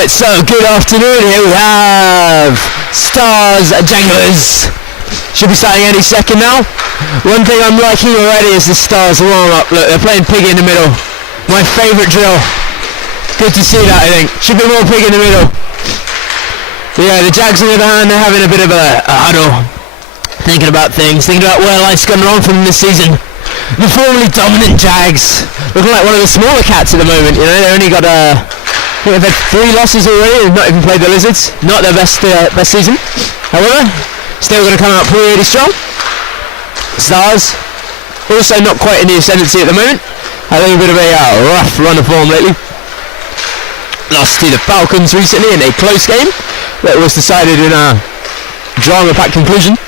Right, so good afternoon. Here we have Stars Jaguars. Should be starting any second now. One thing I'm liking already is the Stars warm up. Look, they're playing Piggy in the middle. My favourite drill. Good to see that, I think. Should be more Pig in the middle. But yeah, the Jags on the other hand, they're having a bit of a huddle. Thinking about things, thinking about where life's gone wrong for them this season. The formerly dominant Jags, looking like one of the smaller cats at the moment. You know, they only got I think they've had 3 losses already. They've not even played the Lizards. Not their best season. However, still going to come out pretty strong. Stars, also not quite in the ascendancy at the moment. Having a bit of a rough run of form lately. Lost to the Falcons recently in a close game that was decided in a drama-packed conclusion.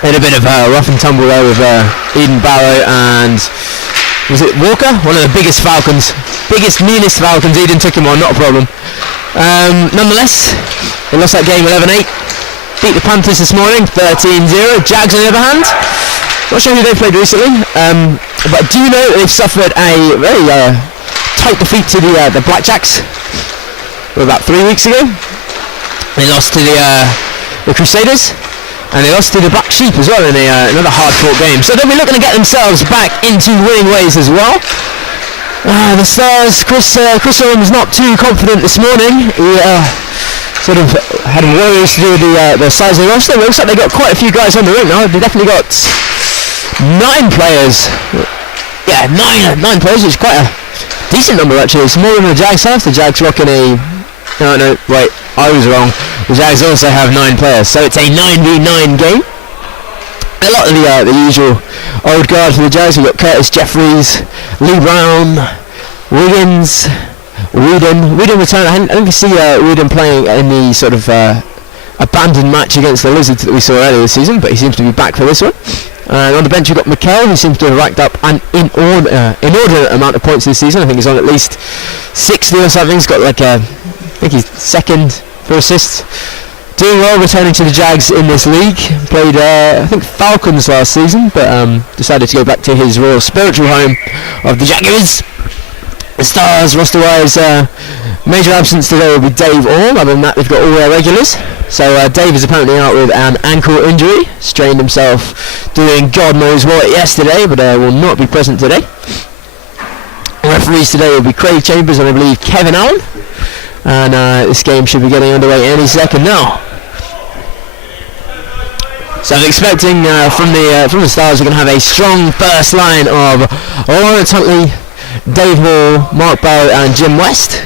Had a bit of a rough and tumble there with Eden Barrow and was it Walker? One of the biggest Falcons. Biggest, meanest Falcons. Eden took him on, not a problem. Nonetheless, they lost that game 11-8. Beat the Panthers this morning, 13-0. Jags on the other hand, not sure who they played recently, but do you know that they've suffered a very tight defeat to the Blackjacks about 3 weeks ago. They lost to the Crusaders. And they lost to the Black Sheep as well in another hard-fought game. So they'll be looking to get themselves back into winning ways as well. The Stars, Chris Orm's not too confident this morning. He sort of had worries to do with the size of the roster. It looks like they got quite a few guys on the ring now. They definitely got 9 players. Yeah, 9 players, which is quite a decent number actually. It's more than the Jags have. The Jags rocking a... No, wait, I was wrong. The Jags also have 9 players, so it's a 9v9 game. A lot of the usual old guard for the Jags. We've got Curtis Jeffries, Lee Brown, Wiggins, Whedon. Whedon returned. I didn't see Whedon playing in the sort of abandoned match against the Lizards that we saw earlier this season, but he seems to be back for this one. On the bench we've got McKell, who seems to have racked up an inordinate amount of points this season. I think he's on at least 60 or something. He's got like I think he's second for assists. Doing well, returning to the Jags in this league. Played, I think, Falcons last season, but decided to go back to his royal spiritual home of the Jaguars. The Stars, roster-wise, major absence today will be Dave Orr. Other than that, they've got all their regulars. So Dave is apparently out with an ankle injury. Strained himself doing God knows what yesterday, but will not be present today. Referees today will be Craig Chambers and I believe Kevin Allen. And this game should be getting underway any second now. So I'm expecting from the Stars we're going to have a strong first line of Lawrence Huntley, Dave Hall, Mark Barrow and Jim West.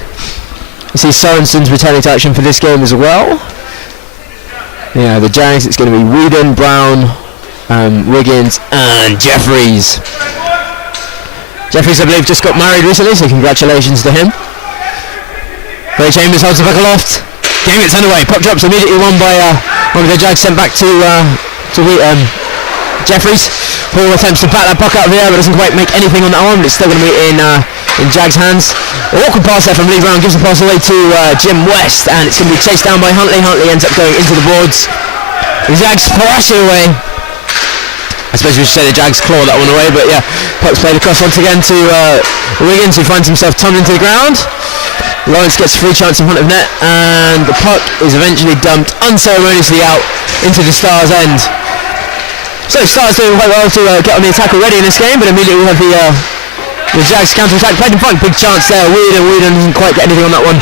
You see Sorensen's returning to action for this game as well. Yeah, the Jags, it's going to be Whedon, Brown, Wiggins and Jeffries. Jeffries, I believe, just got married recently, so congratulations to him. Ray Chambers holds the puck aloft. Game gets underway. Puck drops immediately won by one of the Jags, sent back to Jeffries. Paul attempts to bat that puck out of the air, but doesn't quite make anything on that one. But it's still going to be in Jags' hands. Awkward pass there from Lee Brown, gives the pass away to Jim West, and it's going to be chased down by Huntley. Huntley ends up going into the boards. The Jags thrash it away. I suppose we should say the Jags claw that one away, but yeah, puck's played across once again to Wiggins, who finds himself tumbled to the ground. Lawrence gets a free chance in front of net, and the puck is eventually dumped unceremoniously out into the Stars' end. So Stars doing quite well to get on the attack already in this game, but immediately we have the Jags counter-attack. Played in front, big chance there. Whedon doesn't quite get anything on that one.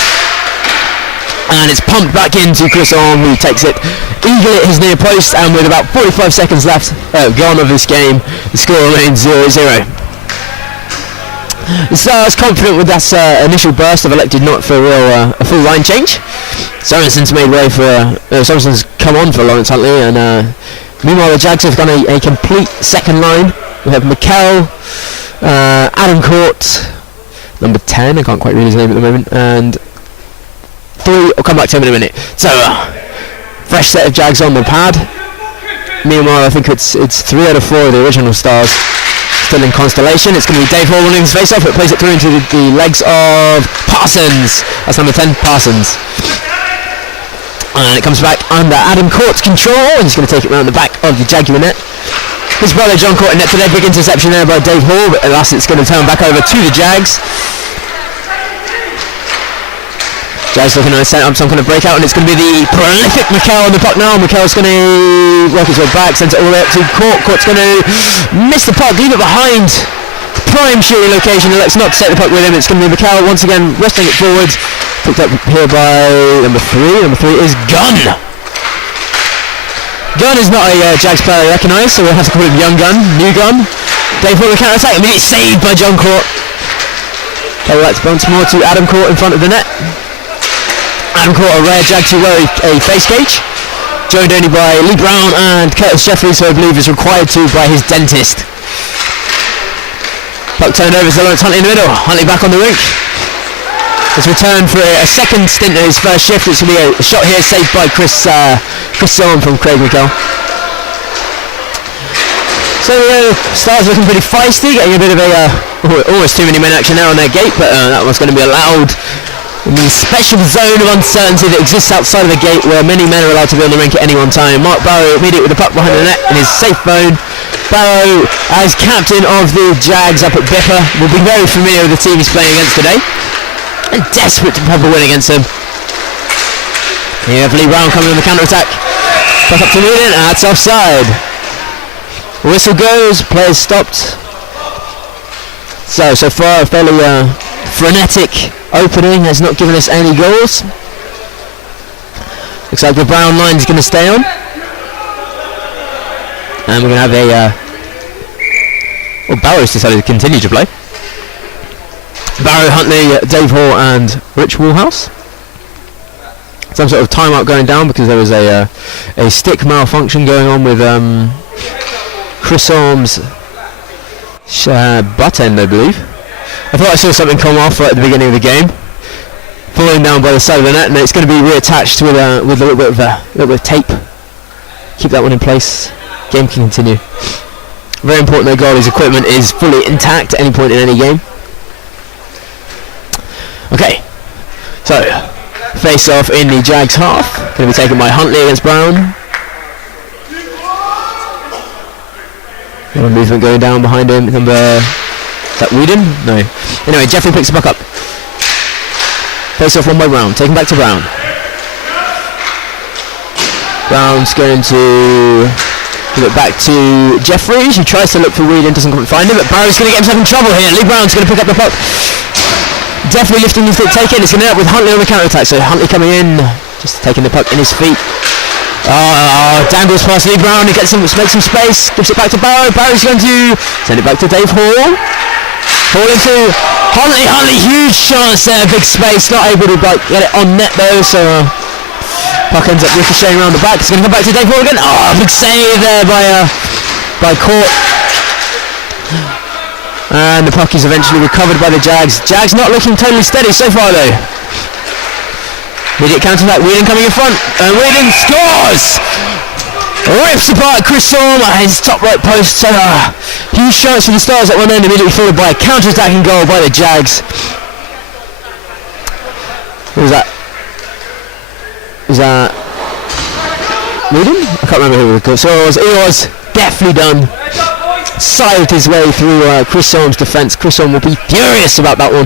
And it's pumped back into Chris Orm, who takes it eagerly at his near post, and with about 45 seconds left gone of this game, the score remains 0-0. The Stars, confident with that initial burst, have elected not for a full line change. Sorensen's made way for Sorensen's come on for Lawrence Huntley, and meanwhile the Jags have done a complete second line. We have McKell, Adam Court, number 10, I can't quite read his name at the moment, and 3, I'll come back to him in a minute. So, fresh set of Jags on the pad. Meanwhile, I think it's 3 out of 4 of the original Stars still in constellation. It's going to be Dave Hall winning his face-off. It plays it through into the legs of Parsons. That's number 10, Parsons. And it comes back under Adam Court's control. And he's going to take it round the back of the Jaguar net. His brother John Court in net today. Big interception there by Dave Hall, but at last it's going to turn back over to the Jags. Jags looking to set up some kind of breakout, and it's going to be the prolific Mikel on the puck now. Mikel's going to work his way back, sends it all the way up to Court. Court's going to miss the puck, leave it behind. Prime shooting location, and let's not set the puck with him. It's going to be Mikel once again, wresting it forwards. Picked up here by number 3. Number 3 is Gunn. Gunn is not a Jags player I recognise, so we'll have to call him Young Gun, New Gun. Dave Hall the counter-attack, immediately saved by John Court. Play right once more to Adam Court in front of the net. Adam Court, a rare Jag to wear a face cage, joined only by Lee Brown and Curtis Jeffries, who I believe is required to by his dentist. Puck turned over to Lawrence Huntley in the middle. Huntley back on the rink. His return for a second stint in his first shift, which will be a shot here saved by Chris Sohn from Craig Mikel. So Stars looking pretty feisty, getting a bit of a almost too many men action now on their gate, but that one's going to be allowed in the special zone of uncertainty that exists outside of the gate, where many men are allowed to be on the rink at any one time. Mark Barrow immediately with the puck behind the net in his safe zone. Barrow, as captain of the Jags up at BRHA, will be very familiar with the team he's playing against today, and desperate to have a win against him. Here Lee Brown coming on the counter-attack. Puck up to Newton, and that's offside. Whistle goes, players stopped. So far a fairly frenetic opening, has not given us any goals. Looks like the brown line is going to stay on. And we're going to have a... Barrow's decided to continue to play. Barrow, Huntley, Dave Hall and Rich Woolhouse. Some sort of timeout going down because there was a stick malfunction going on with Chris Orm's butt end, I believe. I thought I saw something come off right at the beginning of the game, falling down by the side of the net, and it's going to be reattached with a little bit of tape. Keep that one in place. Game can continue. Very important that goalie's equipment is fully intact at any point in any game. Okay, so face off in the Jags half. Going to be taken by Huntley against Brown. Little movement going down behind him. Number... is that Whedon? No. Anyway, Jeffrey picks the puck up. Face off one by Brown. Taken back to Brown. Brown's going to give it back to Jeffries, who tries to look for Whedon, doesn't quite find him, but Barrow's going to get himself in trouble here. Lee Brown's going to pick up the puck. Definitely lifting his foot, take it. It's going to end up with Huntley on the counter-attack. So Huntley coming in, just taking the puck in his feet. Dangles past Lee Brown, he makes some space, gives it back to Barrow. Barrow's going to send it back to Dave Hall. Hall into Huntley. Huntley, huge chance there, big space, not able to get it on net though, so puck ends up ricocheting around the back. It's going to come back to Dave Hall again. Big save there by Court. And the puck is eventually recovered by the Jags. Jags not looking totally steady so far though. Immediate counter back, Whedon coming in front, and Whedon scores! Rips apart Chris Storm at his top right post. So huge chance for the Stars at one end, immediately followed by a counter-attacking goal by the Jags. Who was that? Was that Whedon? I can't remember who it was. So it was definitely done. Scythed his way through Chris Storm's defence. Chris Storm will be furious about that one.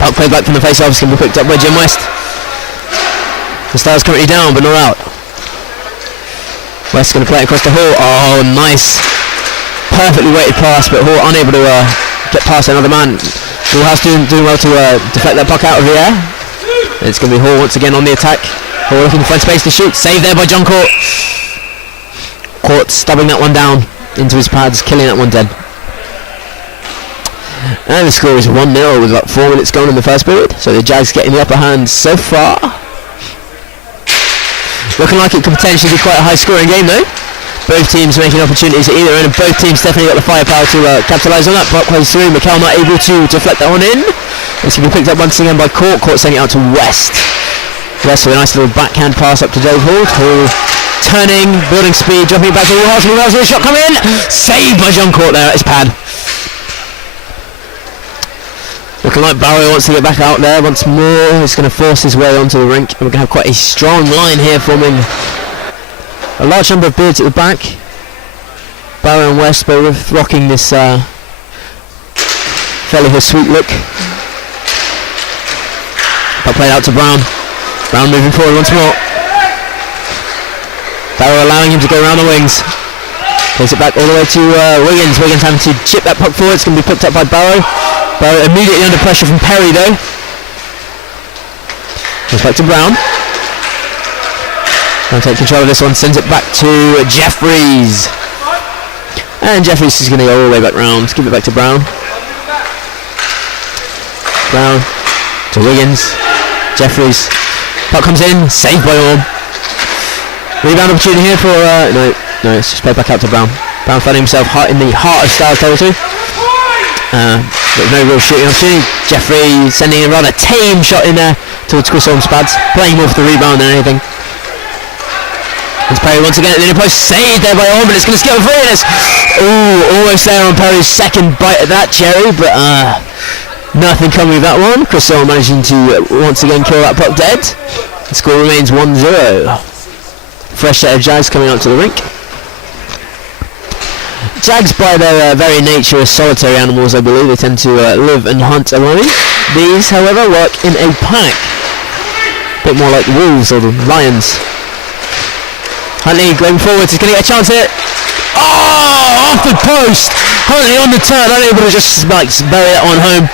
Puck played back from the face-off, is going to be picked up by Jim West. The Stars currently down, but not out. West's going to play it across to Hall. Oh, nice. Perfectly weighted pass, but Hall unable to get past another man. Woolhouse doing well to deflect that puck out of the air. And it's going to be Hall once again on the attack. Hall looking to find space to shoot. Save there by John Court. Court stubbing that one down into his pads, killing that one dead. And the score is 1-0 with about 4 minutes gone in the first period. So the Jags getting the upper hand so far. Looking like it could potentially be quite a high scoring game though. Both teams making opportunities at either end, and both teams definitely got the firepower to capitalise on that. Puck plays through, Mikel not able to deflect that one in. It's going to be picked up once again by Court. Court sending it out to West. West with a nice little backhand pass up to Dave Hall. Hall turning, building speed, dropping it back to Woolhouse. Woolhouse with a shot coming in. Saved by John Court there at his pad. Looking like Barrow wants to get back out there once more. He's going to force his way onto the rink, and we're going to have quite a strong line here forming a large number of beards at the back. Barrow and West both rocking this fairly sweet look. Puck played out to Brown. Brown moving forward once more. Barrow allowing him to go around the wings. Plays it back all the way to Wiggins. Wiggins having to chip that puck forward. It's going to be picked up by Barrow. Barrow immediately under pressure from Perry though. Goes back to Brown. Brown take control of this one. Sends it back to Jeffries. And Jeffries is going to go all the way back round. Give it back to Brown. Brown to Wiggins. Jeffries. Puck comes in. Saved by Orm. Rebound opportunity here for... No, it's just played back out to Brown. Brown finding himself in the heart of Styles territory. But no real shooting opportunity. Jeffrey sending a rather tame shot in there towards Chris Orm's pads. Playing more for the rebound than anything. It's Perry once again at the inner post. Saved there by Orm, but it's going to skip free. Ooh, almost there on Perry's second bite at that cherry, but nothing coming of that one. Chris Orm managing to once again kill that puck dead. The score remains 1-0. Fresh set of Jags coming onto the rink. Jags, by their very nature, are solitary animals, I believe. They tend to live and hunt alone. These, however, work in a pack. A bit more like wolves or the lions. Huntley going forwards, he's going to get a chance here. Oh, off the post! Huntley on the turn, unable to just bury that one home.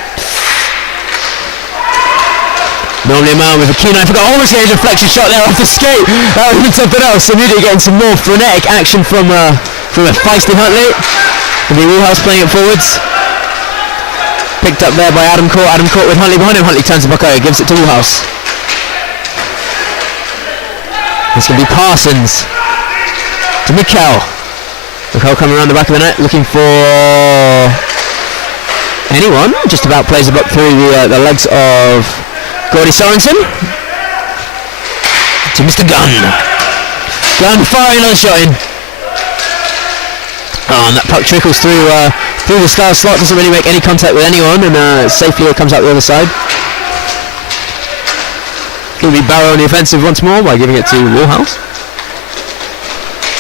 Normally a man with a keen eye. Forgot almost a deflection shot there off the skate. That would have been something else. Immediately getting some more frenetic action from a feisty Huntley. And the Wheelhouse playing it forwards. Picked up there by Adam Court. Adam Court with Huntley behind him. Huntley turns the puck over, gives it to Wheelhouse. It's going to be Parsons to Mikkel. Mikkel coming around the back of the net, looking for anyone. Just about plays the puck through the legs of Gordy Sorensen to Mr. Gunn. Gunn firing another shot in. Oh, and that puck trickles through the star slot, doesn't really make any contact with anyone, and safely it comes out the other side. Going to be Barrow on the offensive once more by giving it to Wheelhouse.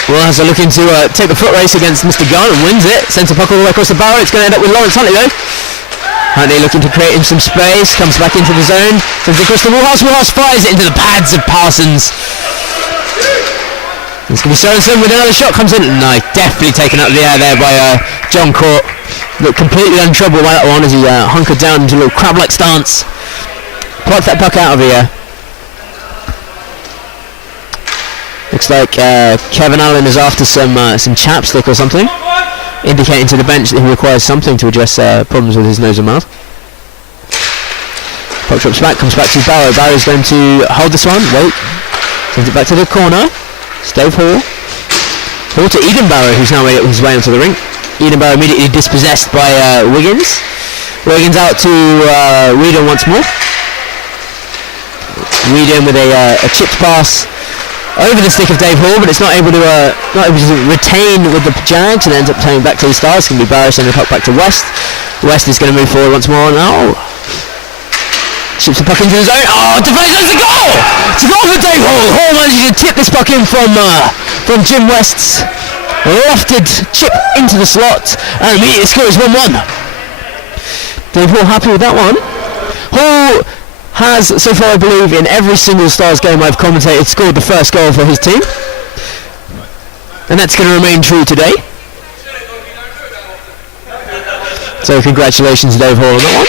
Wheelhouse are looking to take the foot race against Mr. Gunn and wins it. Sends the puck all the way across the Barrow. It's going to end up with Lawrence Huntley though. Huntley looking to create him some space, comes back into the zone, sends it across the Wheelhouse. Wheelhouse fires it into the pads of Parsons. It's going to be Sorensen with another shot, comes in. No, definitely taken out of the air there by John Court. Looked completely untroubled by that one as he hunkered down into a little crab-like stance. Plucked that puck out of the air. Looks like Kevin Allen is after some chapstick or something, indicating to the bench that he requires something to address problems with his nose and mouth. Puck drops back, comes back to Barrow. Barrow's going to hold this one, wait, sends it back to the corner. Stove Hall. Hall to Eden Barrow, who's now made his way onto the rink. Eden Barrow immediately dispossessed by Wiggins. Wiggins out to Whedon once more. Whedon with a chipped pass over the stick of Dave Hall, but it's not able to retain with the Jags, and ends up turning back to the Stars. It's going to be Barrow sending the puck back to West. West is going to move forward once more now. Chips the puck into the zone. Oh, defends a goal! It's a goal for Dave Hall. Hall manages to tip this puck in from Jim West's lofted chip into the slot, and immediately scores 1-1. Dave Hall happy with that one. Hall has, so far I believe, in every single Stars game I've commentated, scored the first goal for his team. And that's going to remain true today. So congratulations Dave Hall on that one.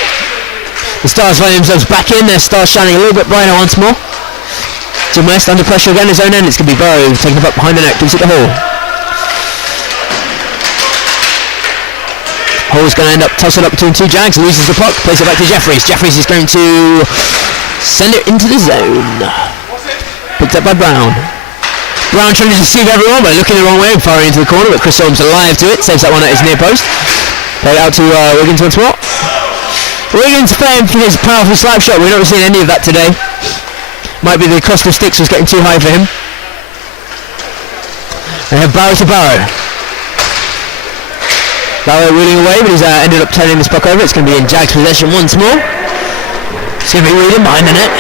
The Stars find themselves back in. Their Stars shining a little bit brighter once more. Jim West under pressure again, his own end. It's going to be Barrow taking the puck behind the net, gives it to Hall. Hall's going to end up tossing up between two Jags, loses the puck, plays it back to Jeffries. Jeffries is going to send it into the zone. Picked up by Brown. Brown trying to deceive everyone by looking the wrong way and firing into the corner, but Chris Holmes alive to it, saves that one at his near post. Play it out to Wiggins once more. Wiggins famed for his powerful slap shot. We're not seeing any of that today. Might be the cost of sticks was getting too high for him. They have Barrow to Barrow. Barrow wheeling away, but he's ended up turning this puck over. It's going to be in Jags' possession once more. It's going to be Whedon behind the net.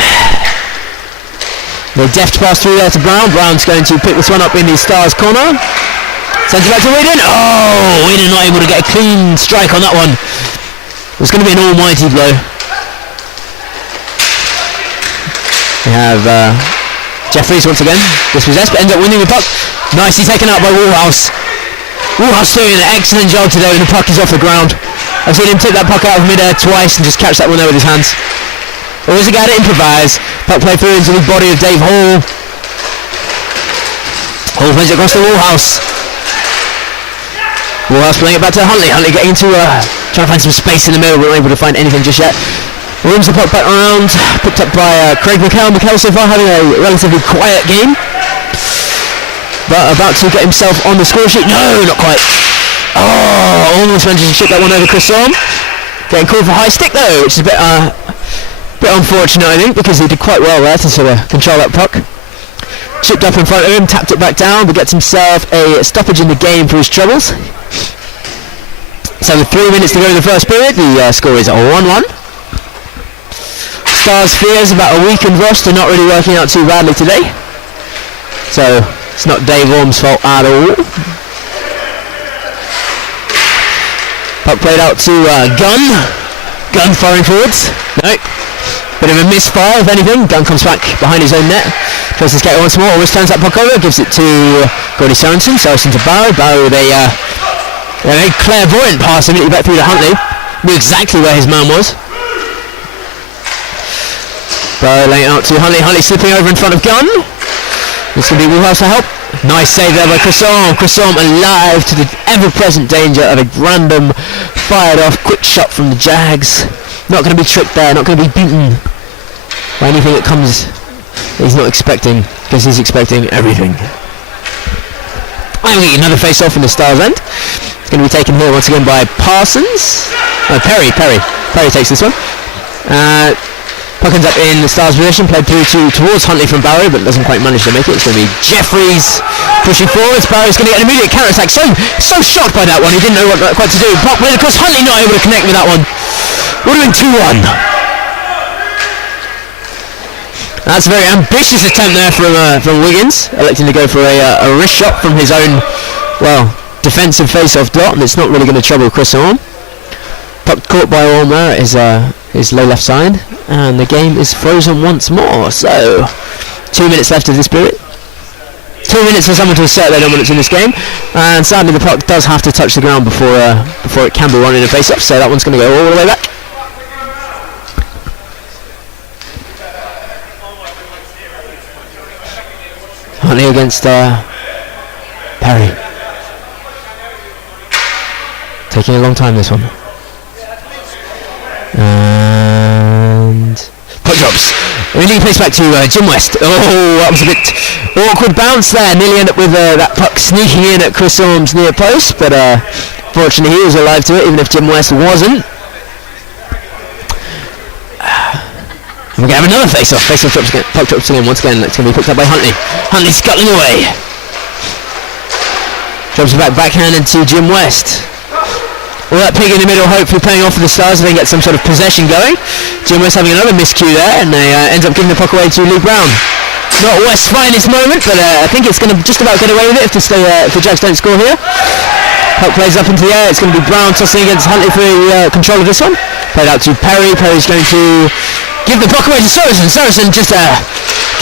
The deft pass through there to Brown. Brown's going to pick this one up in the Stars corner. Sends it back to Whedon. Oh, Whedon not able to get a clean strike on that one. It's going to be an almighty blow. We have Jeffries once again, dispossessed, but ends up winning the puck. Nicely taken out by Woolhouse. Woolhouse doing an excellent job today when the puck is off the ground. I've seen him tip that puck out of midair twice and just catch that one there with his hands. Always a guy to improvise. Puck play through into the body of Dave Hall. Hall plays it across to Woolhouse. Woolhouse playing it back to Huntley. Huntley getting into trying to find some space in the middle, but not able to find anything just yet. Williams the puck back around, picked up by Craig McHale. McHale so far having a relatively quiet game, but about to get himself on the score sheet. No, not quite. Oh, almost managed to chip that one over Chris Orme. Getting called for high stick though, which is a bit unfortunate, I think, because he did quite well there to sort of control that puck. Chipped up in front of him, tapped it back down, but gets himself a stoppage in the game for his troubles. So with 3 minutes to go in the first period, the score is 1-1. Stars' fears about a weakened roster not really working out too badly today. So it's not Dave Orme's fault at all. Puck played out to Gunn. Gunn firing forwards. No. Bit of a misfire, if anything. Gunn comes back behind his own net. Tries to skate once more. Always turns that puck over. Gives it to Gordy Sorensen. Sorensen to Barrow. Barrow with a very clairvoyant pass immediately back through to Huntley. Knew exactly where his man was. Barrow laying it out to Huntley. Huntley slipping over in front of Gunn. It's going to be Woolhouse to help. Nice save there by Chris Orme. Chris Orme alive to the ever-present danger of a random fired-off quick shot from the Jags. Not going to be tricked there. Not going to be beaten by anything that comes he's not expecting, because he's expecting everything. And we get another face-off in the Stars' end. It's going to be taken here once again by Parsons. Oh, Perry takes this one. Puck ends up in the Stars' position, played through towards Huntley from Barrow, but doesn't quite manage to make it. It's going to be Jeffries pushing forwards. Barrow's going to get an immediate counter-attack. So shocked by that one, he didn't know what quite to do. Puck played across, Huntley not able to connect with that one. Would have been 2-1. That's a very ambitious attempt there from Wiggins, electing to go for a wrist shot from his own, defensive face-off dot, and it's not really going to trouble Chris Orme. Puck caught by Orme there at his low left side, and the game is frozen once more. So 2 minutes left of this period. 2 minutes for someone to assert their dominance in this game, and sadly the puck does have to touch the ground before it can be won in a face-off. So that one's going to go all the way back. Huntley against Perry. Taking a long time, this one. And puck drops. Immediately placed back to Jim West. Oh, that was a bit awkward bounce there. Nearly ended up with that puck sneaking in at Chris Orme's near post, but fortunately he was alive to it, even if Jim West wasn't. We're going to have another face-off. Face-off drops again. Puck drops again once again. It's going to be picked up by Huntley. Huntley scuttling away. Drops it backhanded to Jim West. All that pig in the middle, hopefully playing off for the Stars, so they get some sort of possession going. Jim West having another miscue there, and they ends up giving the puck away to Luke Brown. Not West's finest moment, but I think it's going to just about get away with it if the Jags don't score here. Puck plays up into the air. It's going to be Brown tossing against Huntley for control of this one. Played out to Perry. Perry's going to give the puck away to Sorensen. Sorensen just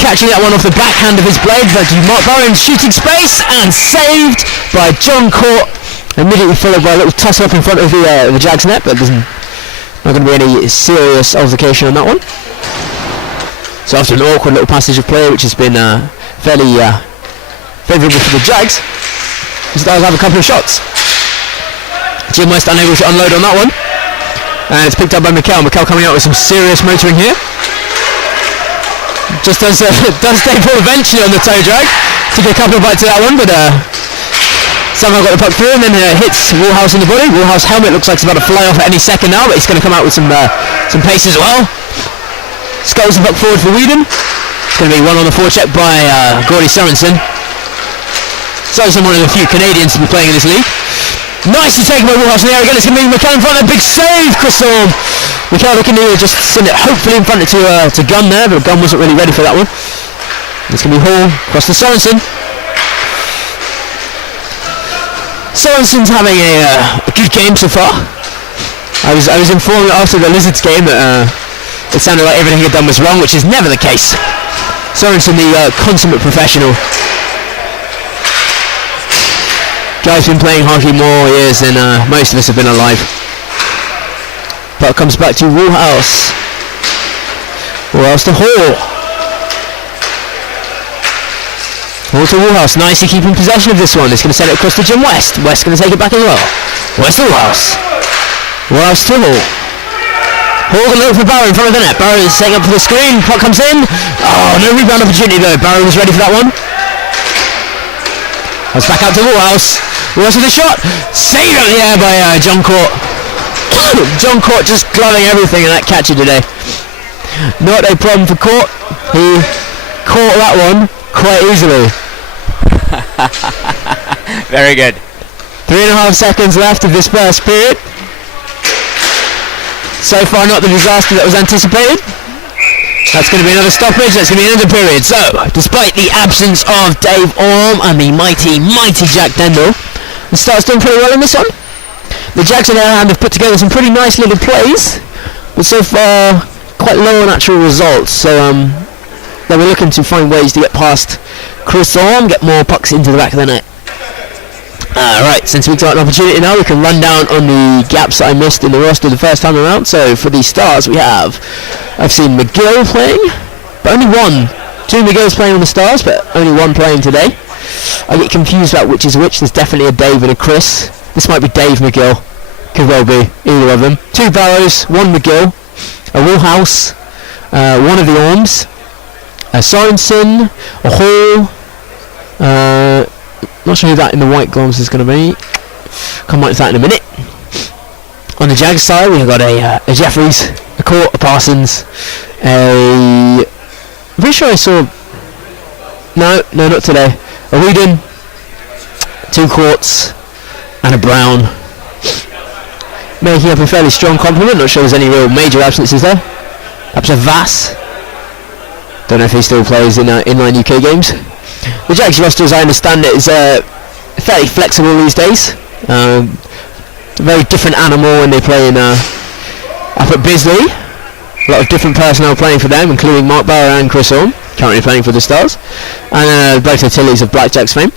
catching that one off the backhand of his blade, but Mark Barron's shooting space, and saved by John Court. Immediately followed by a little tussle up in front of the Jags net, but there's not going to be any serious altercation on that one. So after an awkward little passage of play, which has been fairly favourable for the Jags, the Stars have a couple of shots. Jim West unable to unload on that one, and it's picked up by McHale. McHale coming out with some serious motoring here. Just does stay full eventually on the toe drag. Took a couple of bites of that one, but somehow got the puck through, and then hits Woolhouse in the body. Woolhouse helmet looks like it's about to fly off at any second now, but he's going to come out with some pace as well. Sculls the puck forward for Whedon. It's going to be one on the forecheck by Gordy Sorensen. Sorensen, one of the few Canadians to be playing in this league. Nicely taken by Woolhouse in the air again. It's going to be McHale in front. A big save, Chris Orme. McHale looking to just send it hopefully in front to Gunn there, but Gunn wasn't really ready for that one. It's going to be Hall across to Sorensen. Sorensen's having a good game so far. I was informed after the Lizards game that it sounded like everything he'd done was wrong, which is never the case. Sorensen, the consummate professional. Guy's been playing hockey more years than most of us have been alive. But it comes back to Woolhouse. Woolhouse to Hall. Hall to Woolhouse, nicely keeping possession of this one. It's going to send it across to Jim West. West going to take it back as well. West to Woolhouse. Woolhouse to Hall. Hall going to look for Barrow in front of the net. Barrow is setting up for the screen. Puck comes in. Oh, no rebound opportunity though. Barrow was ready for that one. That's back out to Woolhouse. Woolhouse with a shot. Saved out the air by John Court. John Court just gloving everything in that catcher today. Not a problem for Court. He caught that one quite easily. Very good. 3.5 seconds left of this first period. So far not the disaster that was anticipated. That's going to be another stoppage. That's going to be another period. So, despite the absence of Dave Orme and the mighty Jack Dendall, the Stars doing pretty well in this one. The Jags on their hand have put together some pretty nice little plays, but so far quite low on actual results. So they were looking to find ways to get past Chris Orme, get more pucks into the back of the net. Right, since we've got an opportunity now, we can run down on the gaps that I missed in the roster the first time around. So for the Stars, I've seen McGill playing, but only one. 2 McGills playing on the Stars, but only one playing today. I get confused about which is which. There's definitely a Dave and a Chris. This might be Dave McGill. Could well be either of them. 2 Barrows, 1 McGill, a Woolhouse, one of the Ormes, a Sorensen, a Hall. Not sure who that in the white gloves is going to be. Come back to that in a minute. On the Jags side, we've got a Jeffries, a Court, a Parsons, I'm pretty sure I saw. No, not today. A Whedon, 2 Courts, and a Brown. Making up a fairly strong complement. Not sure there's any real major absences there. Perhaps a Vass. Don't know if he still plays in Inline UK games. The Jags roster, as I understand it, is fairly flexible these days. A very different animal when they play in up at Bisley. A lot of different personnel playing for them, including Mark Barrow and Chris Orme, currently playing for the Stars, and both the Tillys of Blackjack's fame.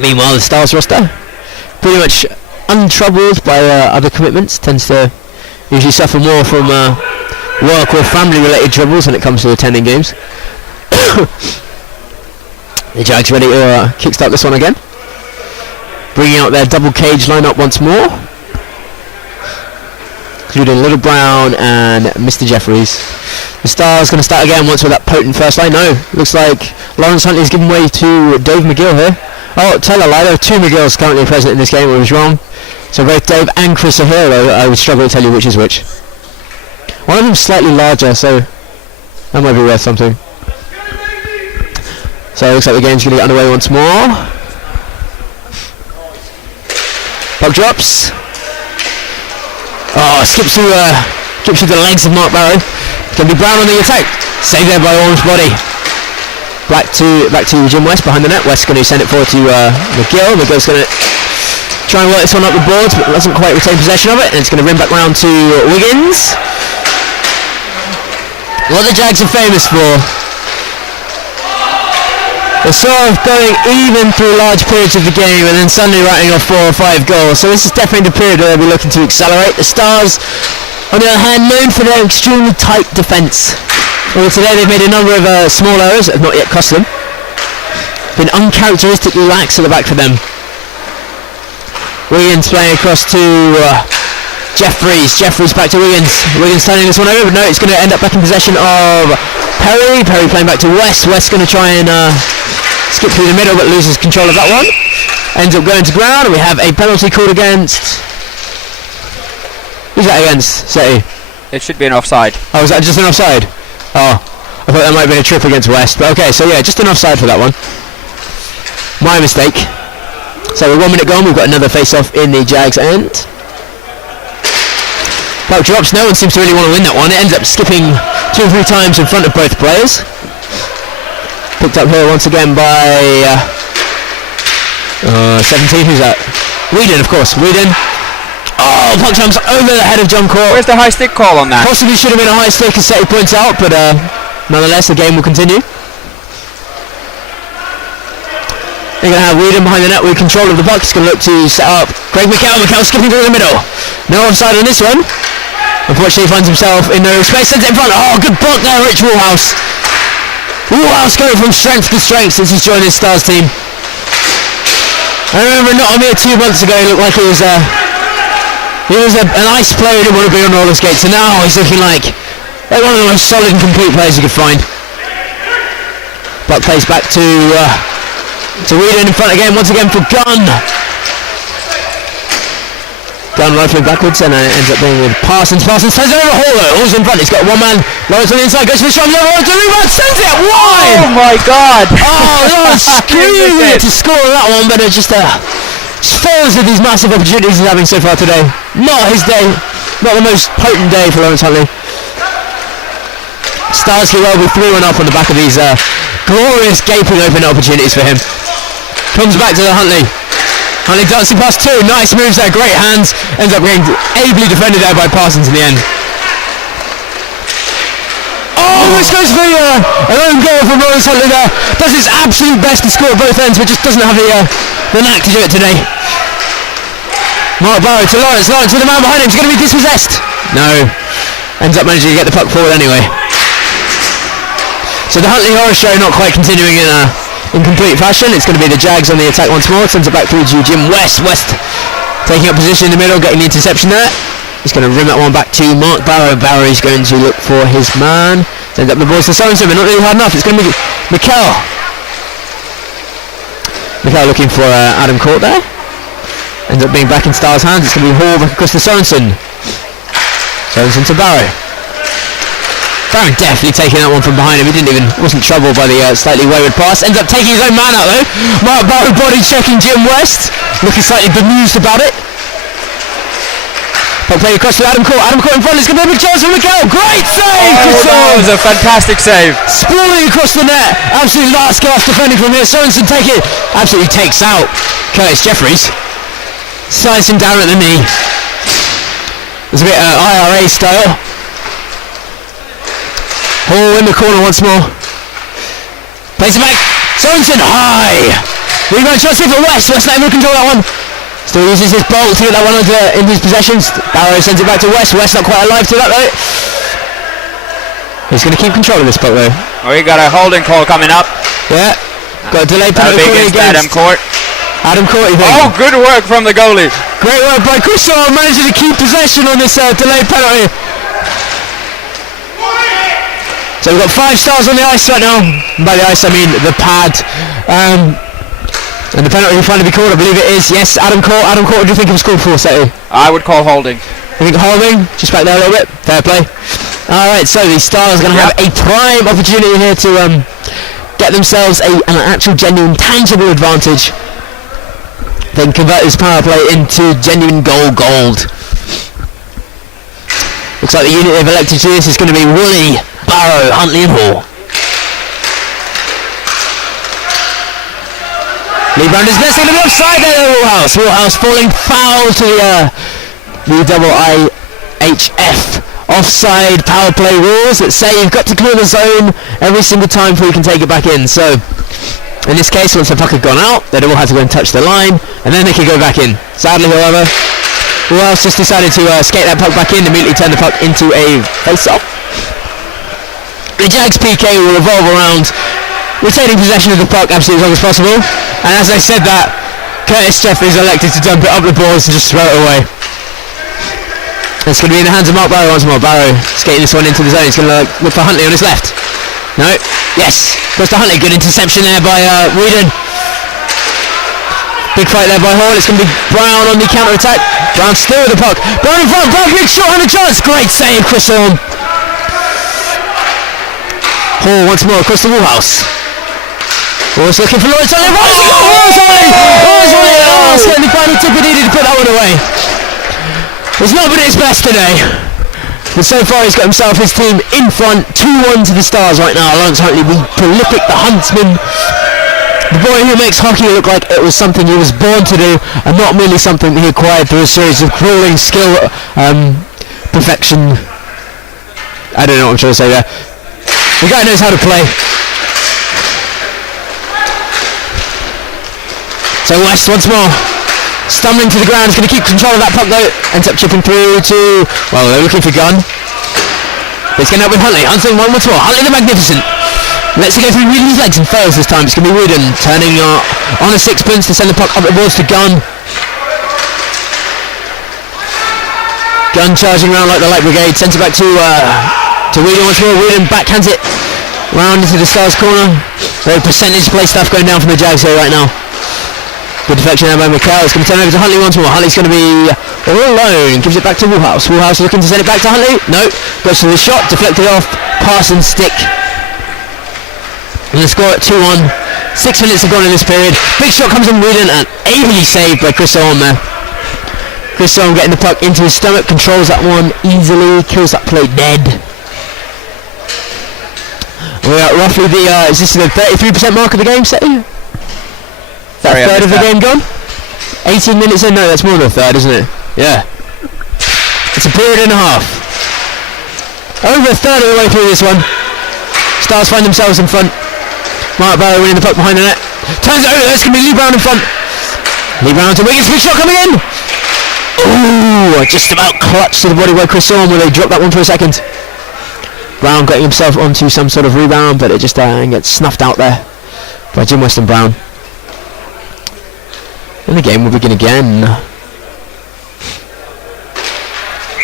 Meanwhile, the Stars roster pretty much untroubled by other commitments, tends to usually suffer more from work or family related troubles when it comes to attending games. The Jags ready to kickstart this one again, bringing out their double cage lineup once more, including Little Brown and Mr. Jeffries. The Stars going to start again once with that potent first line. No, looks like Lawrence Huntley's given way to Dave McGill here. Oh, tell a lie, there are 2 McGills currently present in this game. I was wrong. So both Dave and Chris are here, though I would struggle to tell you which is which. One of them's slightly larger, so that might be worth something. So it looks like the game's going to get underway once more. Puck drops. Oh, skips through the legs of Mark Barrow. It's going to be Brown on the attack. Saved there by Orme's body. Back to Jim West behind the net. West's going to send it forward to McGill. McGill's going to try and work this one up the boards, but doesn't quite retain possession of it, and it's going to rim back round to Wiggins. What the Jags are famous for, they're sort of going even through large periods of the game and then suddenly writing off 4 or 5 goals. So this is definitely the period where they'll be looking to accelerate. The Stars, on the other hand, known for their extremely tight defence. Well, today they've made a number of small errors that have not yet cost them. Been uncharacteristically lax at the back for them. Wiggins playing across to Jeffries. Jeffries back to Wiggins. Wiggins turning this one over, but no, it's going to end up back in possession of Perry. Perry playing back to West. West going to try and skip through the middle, but loses control of that one. Ends up going to ground, and we have a penalty called against. Who's that against? City. It should be an offside. Oh, was that just an offside? Oh, I thought that might have been a trip against West. But okay, so yeah, just an offside for that one. My mistake. So with 1 minute gone, we've got another face-off in the Jags end. Puck drops. No one seems to really want to win that one. It ends up skipping 2 or 3 times in front of both players. Picked up here once again by 17. Who's that? Whedon, of course. Whedon. Oh, puck jumps over the head of John Court. Where's the high stick call on that? Possibly should have been a high stick, as Seti points out, but Nonetheless, the game will continue. They're going to have Whedon behind the net with control of the puck. He's going to look to set up Craig McHale. McHale skipping through the middle. No offside on this one. Unfortunately, he finds himself in no space. Sends it in front. Oh, good block there, Rich Woolhouse. Woolhouse going from strength to strength since he's joined his Stars team. I remember not mere 2 months ago, he looked like he was a nice player who didn't want to be on roller skates. And now he's looking like one of the most solid and complete players you could find. Puck plays back to Whedon in front again, once again for Gunn. Gunn rifling backwards and ends up being with Parsons. Parsons turns it over Hall. Hall's in front. He's got one man. Lawrence on the inside. Goes for the shot. Lawrence to rebound. Sends it wide. Oh my God! Oh, Lawrence screaming to score that one, but it just fails with these massive opportunities he's having so far today. Not his day. Not the most potent day for Lawrence Huntley. Stars well with 3-1 up on the back of these glorious gaping open opportunities for him. Comes back to the Huntley. Huntley dancing past 2, nice moves there, great hands. Ends up getting ably defended there by Parsons in the end. Oh, this goes for an own goal from Lawrence Huntley there. Does his absolute best to score at both ends, but just doesn't have the knack to do it today. Mark Barrow to Lawrence. Lawrence with the man behind him. He's going to be dispossessed. No. Ends up managing to get the puck forward anyway. So the Huntley horror show not quite continuing in complete fashion. It's going to be the Jags on the attack once more. Sends it back through to Jim West. West taking up position in the middle, getting the interception there. He's going to rim that one back to Mark Barrow. Barrow is going to look for his man. Sends up the balls to Sorensen, but not really hard enough. It's going to be McHale. McHale looking for Adam Court there. Ends up being back in Star's hands. It's going to be Hall back across to Sorensen. Sorensen to Barrow. Barrow definitely taking that one from behind him. He wasn't troubled by the slightly wayward pass. Ends up taking his own man out though. Mark Barrow body checking Jim West. Looking slightly bemused about it. Puck play across to Adam Court. Adam Court in front. It's going to be a big chance for McHale. Great save! Oh, that was a fantastic save. Sprawling across the net. Absolutely last gasp defending from here. Sorensen absolutely takes out Curtis Jeffries. Slides him down at the knee. There's a bit IRA style. Hall in the corner once more. Plays it back. Sorensen high. Rebound chance here for West. West not able to control that one. Still uses his bolt to get that one in his possessions. Barrow sends it back to West. West not quite alive to that though. He's going to keep control of this puck though. We got a holding call coming up. Yeah. Got a delayed penalty against Adam Court. Adam Court, you think? Oh, good work from the goalie. Great work by Crystal, managing to keep possession on this delayed penalty. So we've got 5 Stars on the ice right now. And by the ice I mean the pad. And the penalty will finally be called, I believe it is. Yes, Adam Court. Adam Court, what do you think it was called for, Seti? I would call holding. You think holding? Just back there a little bit. Fair play. Alright, so the Stars are going to have a prime opportunity here to get themselves an actual genuine tangible advantage. They can convert this power play into genuine gold. Looks like the unit they've elected to do this is going to be Woolley, Barrow, Huntley and Hall. Lee Brandon's missing the offside there, Woolhouse. Woolhouse falling foul to the IHF offside power play rules that say you've got to clear the zone every single time before you can take it back in. So in this case, once the puck had gone out, they'd all had to go and touch the line, and then they could go back in. Sadly, however, Woolhouse just decided to skate that puck back in, immediately turn the puck into a face-off. The Jags PK will revolve around retaining possession of the puck absolutely as long as possible, and as I said that, Curtis Jeffries elected to dump it up the boards and just throw it away. It's going to be in the hands of Mark Barrow once more. Barrow skating this one into the zone. He's going to look for Huntley on his left. No, yes, goes to Huntley. Good interception there by Whedon. Big fight there by Hall. It's going to be Brown on the counter-attack. Brown still with the puck. Brown in front. Brown big shot and a chance. Great save, Chris Orme. Hall once more across the Woolhouse. Hall's looking for Lawrence Huntley. Certainly finally took it needed to put that one away. He's not been at his best today. But so far he's got himself his team in front, 2-1 to the Stars right now. Lawrence Huntley, the prolific, the huntsman, the boy who makes hockey look like it was something he was born to do and not merely something that he acquired through a series of crawling skill perfection. I don't know what I'm trying to say there. The guy knows how to play. So West once more. Stumbling to the ground. He's going to keep control of that puck though. Ends up chipping through to... Well, they're looking for Gunn. But it's getting up with Huntley. Huntley once more. Huntley the Magnificent. Let's go through Wheaton's legs and fails this time. It's going to be Wheaton turning on a sixpence to send the puck up the boards to Gunn. Gunn charging around like the Light Brigade. Sends it back to Wheaton once more. Wheaton backhands it round into the Stars corner. Very percentage play stuff going down from the Jags here right now. Good deflection there by Mikkel. It's going to turn over to Huntley once more. Huntley's going to be all alone. Gives it back to Woolhouse. Woolhouse looking to send it back to Huntley. No. Goes for the shot. Deflected off. Parsons stick. And the score at 2-1. 6 minutes have gone in this period. Big shot comes from Whedon and ably saved by Chris Orme there. Chris Orme getting the puck into his stomach, controls that one easily, kills that play dead. We're at roughly the, is this the 33% mark of the game, Seti? That third of the game gone? 18 minutes in? No, that's more than a third, isn't it? Yeah. It's a period and a half. Over a third of the way through this one. Stars find themselves in front. Mark Barrow winning the puck behind the net. Turns it over, that's going to be Lee Brown in front. Lee Brown to Wiggins, big shot coming in! Ooh, just about clutched to the body by Chris Orme where they dropped that one for a second. Brown getting himself onto some sort of rebound, but it just gets snuffed out there by Jim Weston Brown. And the game will begin again.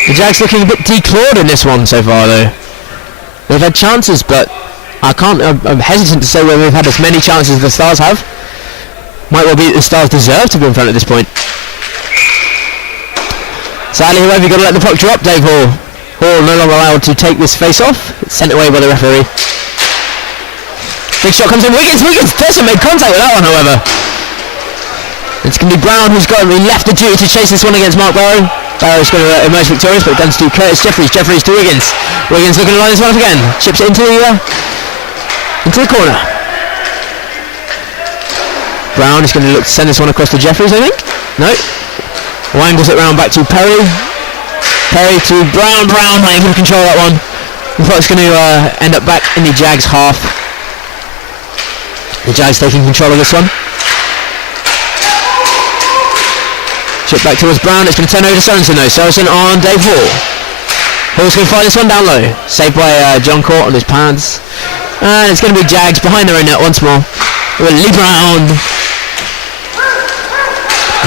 The Jags looking a bit declawed in this one so far though. They've had chances, but I'm hesitant to say whether they've had as many chances as the Stars have. Might well be that the Stars deserve to be in front at this point. Sadly, however, you've got to let the puck drop, Dave Hall. Hall no longer allowed to take this face-off. It's sent away by the referee. Big shot comes in. Wiggins doesn't make contact with that one, however. It's going to be Brown who's got to be left the duty to chase this one against Mark Barrow. Barrow's going to emerge victorious, but it comes to Curtis Jeffries. Jeffries to Wiggins. Wiggins looking to line this one up again. Chips it into the corner. Brown is going to look to send this one across to Jeffries, I think. No. Wangles it round back to Perry. Perry to Brown. Brown not able to control that one. The puck's going to end up back in the Jags half. The Jags taking control of this one. Chip back towards Brown. It's going to turn over to Sorensen though. Sorensen on Dave Hall. Hall's going to fire this one down low. Saved by John Court on his pads. And it's going to be Jags behind their own net once more. With Lee Brown.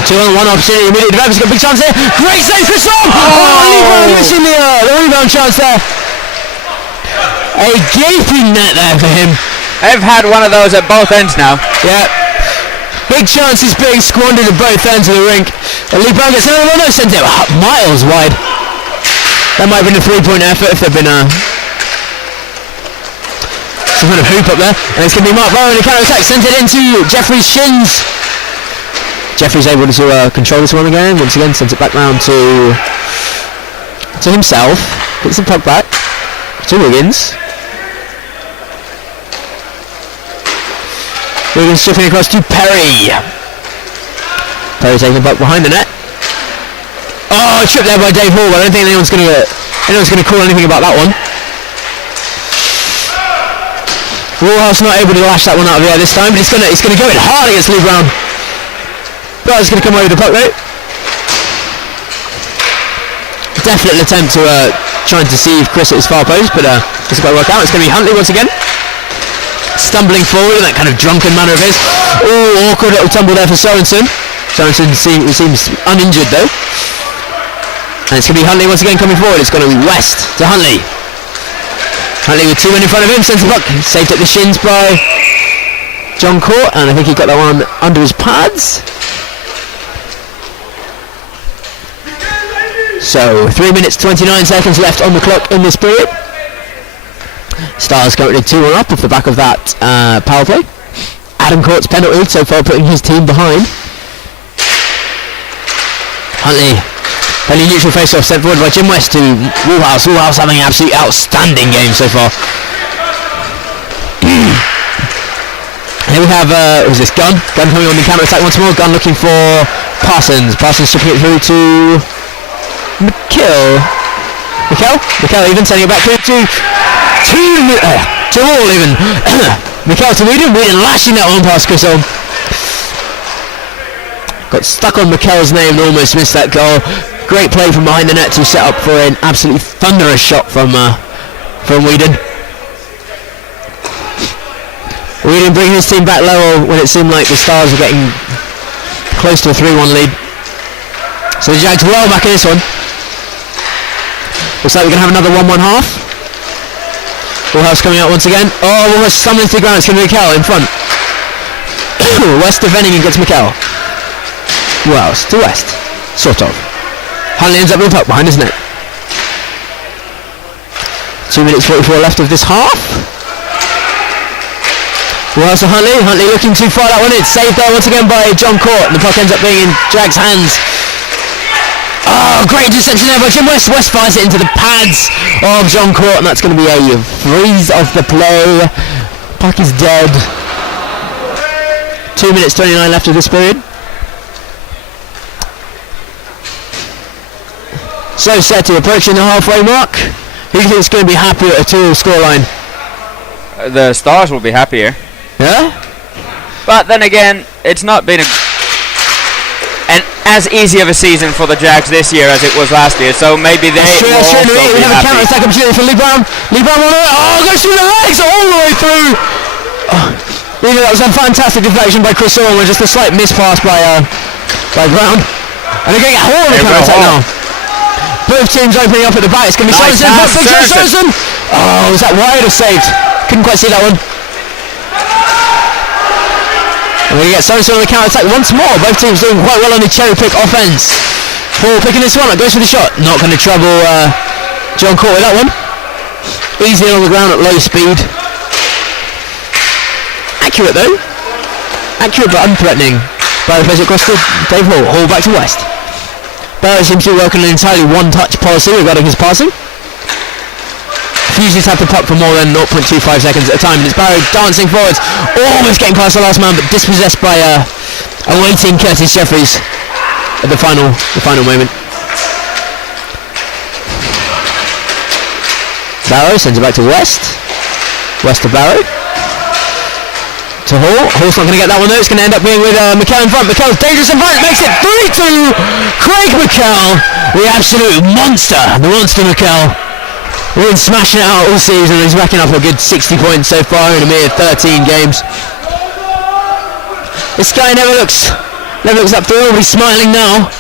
2-on-1 opportunity, immediate development's got a big chance there. Great save, Chris Orme! Oh, Lee Brown missing the rebound chance there. A gaping net there for him. They've had one of those at both ends now. Yeah. Big chances being squandered at both ends of the rink. And Lee Brown gets another one, no, sent it miles wide. That might have been a 3-point effort if there'd been some kind of hoop up there. And it's going to be Mark Barrow in the counter-attack, sent it into Jeffrey's shins. Jeffrey's able to control this one again. Once again, sends it back round to himself. Gets the puck back to Wiggins. Wiggins shifting across to Perry. Perry taking the puck behind the net. Oh, tripped there by Dave Hall. I don't think anyone's going to call anything about that one. Woolhouse not able to lash that one out of the air this time, but it's going to go in hard against Lee Brown. Brown's going to come away with the puck though. Definite attempt to try and deceive Chris at his far post, but doesn't quite work out. It's going to be Huntley once again. Stumbling forward in that kind of drunken manner of his. Oh, awkward little tumble there for Sorensen. Sorensen seems uninjured though. And it's going to be Huntley once again coming forward. It's going to be West to Huntley. Huntley with 2 men in front of him, sends the puck. Saved at the shins by John Court, and I think he got that one under his pads. So 3 minutes 29 seconds left on the clock in this period. Stars currently 2-1 up off the back of that power play. Adam Court's penalty so far putting his team behind. Huntley, penalty neutral face-off sent forward by Jim West to Woolhouse. Woolhouse having an absolutely outstanding game so far. Here we have, who's this, Gunn? Gunn coming on the counter-attack once more. Gunn looking for Parsons. Parsons shipping it through to Mikkel even sending it back through to 2 all even. Mikel to Whedon lashing that one past Chris Holm. Got stuck on Mikel's name and almost missed that goal. Great play from behind the net to set up for an absolutely thunderous shot from Whedon. Whedon bringing his team back level when it seemed like the Stars were getting close to a 3-1 lead. So the Jags well back in this one. Looks like we're going to have another 1-1 half. Woolhouse coming out once again. Oh, almost stumbling to the ground. It's going to be Mikel in front. West defending against Mikel. Woolhouse to West. Sort of. Huntley ends up with the puck behind his net. 2 minutes 44 left of this half. Woolhouse to Huntley. Huntley looking too far. That one is saved there once again by John Court. And the puck ends up being in Jags' hands. Oh, great interception there by Jim West. West fires it into the pads of John Court, and that's going to be a freeze of the play. Puck is dead. 2 minutes 29 left of this period. So Seti approaching the halfway mark. Who do you think is going to be happy at a 2-all scoreline? The Stars will be happier. Yeah? But then again, it's not been an as easy of a season for the Jags this year as it was last year, so maybe they will also be We have a happy. counter-attack opportunity for Lee Brown. Lee Brown on it. Oh, goes through the legs all the way through. Oh, that was a fantastic deflection by Chris Orwell, just a slight mispass by Brown. And they're going to get Hall on the counter-attack now. Both teams opening up at the back. It's going to be Nice Sorensen. Oh, was that wide or saved? Couldn't quite see that one. And we're going to get Sorensen on the counter-attack once more. Both teams doing quite well on the cherry-pick offense. Paul picking this one up, goes for the shot. Not going to trouble John Court with that one. Easy on the ground at low speed. Accurate though. Accurate but unthreatening. Barry plays it across to Dave Hall. Hall back to West. Barry seems to be working an entirely one-touch policy regarding his passing. Refuses to have the puck for more than 0.25 seconds at a time, and it's Barry dancing forwards, almost getting past the last man, but dispossessed by a waiting Curtis Jeffries at the final moment. Barrow sends it back to West. West to Barrow. To Hall. Hall's not going to get that one though. It's going to end up being with Mikel in front. Mikel's dangerous in front. Makes it 3-2. Craig Mikel, the absolute monster. The monster Mikel. We've been smashing it out all season. He's racking up a good 60 points so far in a mere 13 games. This guy never looks up thrilled. He's smiling now.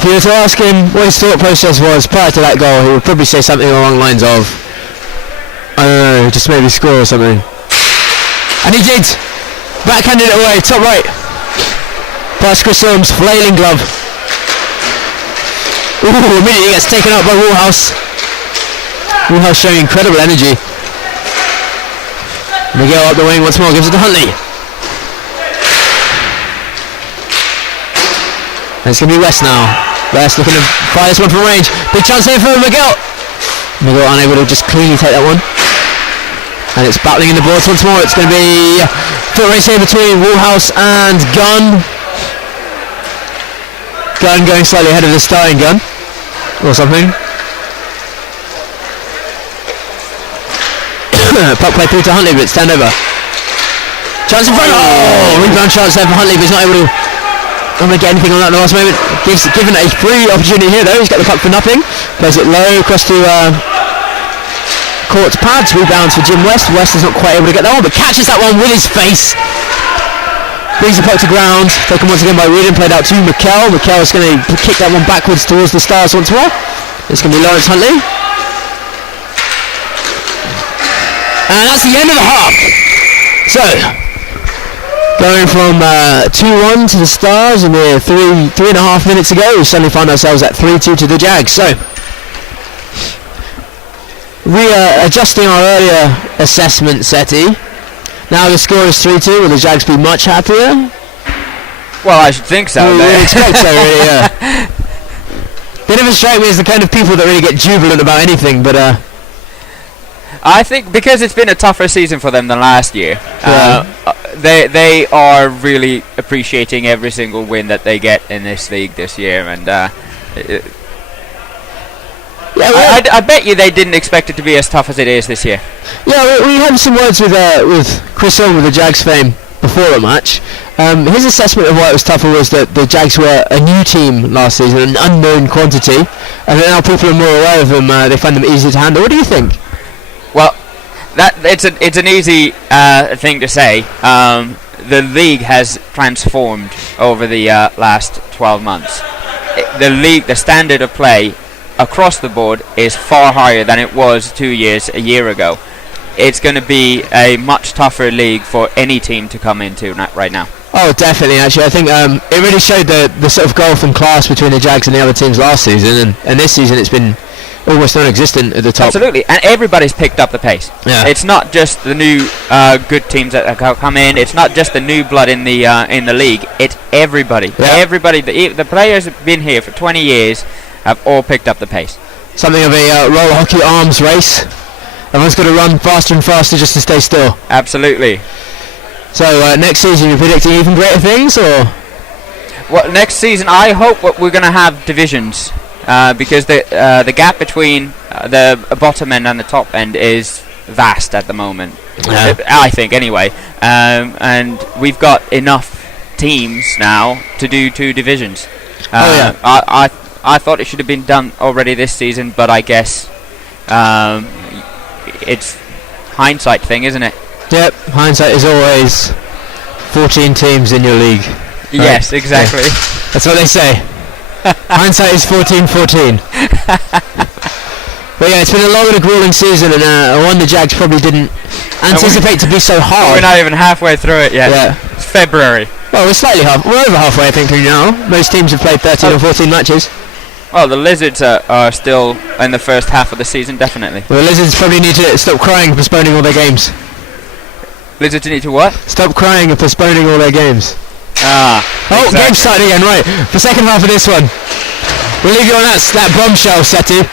If you were to ask him what his thought process was prior to that goal, he would probably say something along the lines of, I don't know, just maybe score or something. And he did. Backhanded it away, top right. Past Chris Holmes, flailing glove. Ooh, immediately gets taken out by Woolhouse. Woolhouse showing incredible energy. Miguel up the wing once more, gives it to Huntley. And it's going to be West now. West looking to fire this one from range. Big chance here for Miguel. Miguel unable to just cleanly take that one. And it's battling in the boards once more. It's going to be a foot race here between Woolhouse and Gunn. Gunn going slightly ahead of the starting Gunn. Or something. Puck play through to Huntley, but it's turned over. Chance in front. Oh, rebound chance there for Huntley, but he's not able to get anything on that in the last moment. Given a free opportunity here though. He's got the puck for nothing. Plays it low across to Court's pads. Rebounds for Jim West. West is not quite able to get that one, but catches that one with his face. Brings the puck to ground. Taken once again by Reardon. Played out to Mikel. Mikel is going to kick that one backwards towards the Stars once more. It's going to be Lawrence Huntley. And that's the end of the half. So, going from 2-1 to the Stars in the 3.5 minutes ago, we suddenly find ourselves at 3-2 to the Jags. So, adjusting our earlier assessment, Seti. Now the score is 3-2. Will the Jags be much happier? Well, I should think so. We expect so, really, yeah. They never strike me as the kind of people that really get jubilant about anything, but I think because it's been a tougher season for them than last year, they are really appreciating every single win that they get in this league this year, and Yeah, I bet you they didn't expect it to be as tough as it is this year. Yeah, we had some words with Chris Orme with the Jags fame before the match. His assessment of why it was tougher was that the Jags were a new team last season, an unknown quantity, and now people are more aware of them. They find them easier to handle. What do you think? Well, it's an easy thing to say. The league has transformed over the last 12 months. The standard of play across the board is far higher than it was a year ago. It's going to be a much tougher league for any team to come into right now. Oh, definitely. Actually, I think it really showed the sort of gulf and class between the Jags and the other teams last season, and this season it's been almost non-existent at the top. Absolutely, and everybody's picked up the pace. Yeah. It's not just the new good teams that have come in. It's not just the new blood in the league. It's everybody. Yeah. Everybody. The players have been here for 20 years. Have all picked up the pace. Something of a roller hockey arms race. Everyone's got to run faster and faster just to stay still. Absolutely. So next season, you're predicting even greater things, or? Well, next season, I hope we're going to have divisions. Because the gap between the bottom end and the top end is vast at the moment. Yeah. I think anyway, and we've got enough teams now to do 2 divisions. I thought it should have been done already this season, but I guess it's hindsight thing, isn't it? Yep, hindsight is always 14 teams in your league. Right? Yes, exactly. Yeah. That's what they say. Hindsight is 14-14. But yeah, it's been a long and a grueling season, and one the Jags probably didn't anticipate to be so hard. We're not even halfway through it yet. Yeah. It's February. Well, we're over halfway, I think, through now. Most teams have played 13 or 14 matches. Well, the Lizards are still in the first half of the season, definitely. Well, the Lizards probably need to stop crying and postponing all their games. Lizards need to what? Stop crying and postponing all their games. Oh, exactly. Game starting again, right. For second half of this one. We'll leave you on that bombshell, Seti.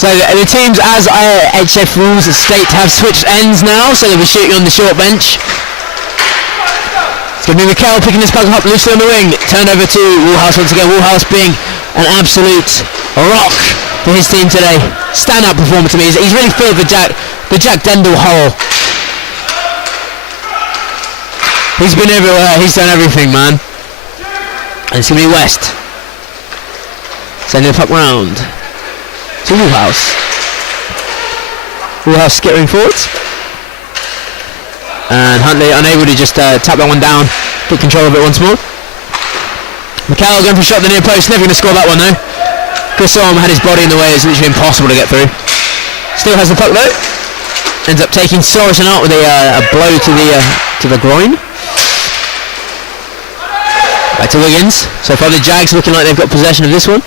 So the teams, as IHF rules state, have switched ends now, so they'll be shooting on the short bench. It's going to be Mikel picking this puck up loosely on the wing. Turned over to Woolhouse once again. Woolhouse being an absolute rock for his team today. Stand-up performer to me. He's really filled the Jack Dendel hole. He's been everywhere. He's done everything, man. And it's going to be West. Sending the puck round to Woolhouse. Woolhouse skittering forwards. And Huntley unable to just tap that one down. Get control of it once more. Mikel going for a shot at the near post. Never going to score that one though. Chris Orme had his body in the way. It's literally impossible to get through. Still has the puck though. Ends up taking Sorensen out with a blow to the groin. Back to Wiggins. So far the Jags looking like they've got possession of this one.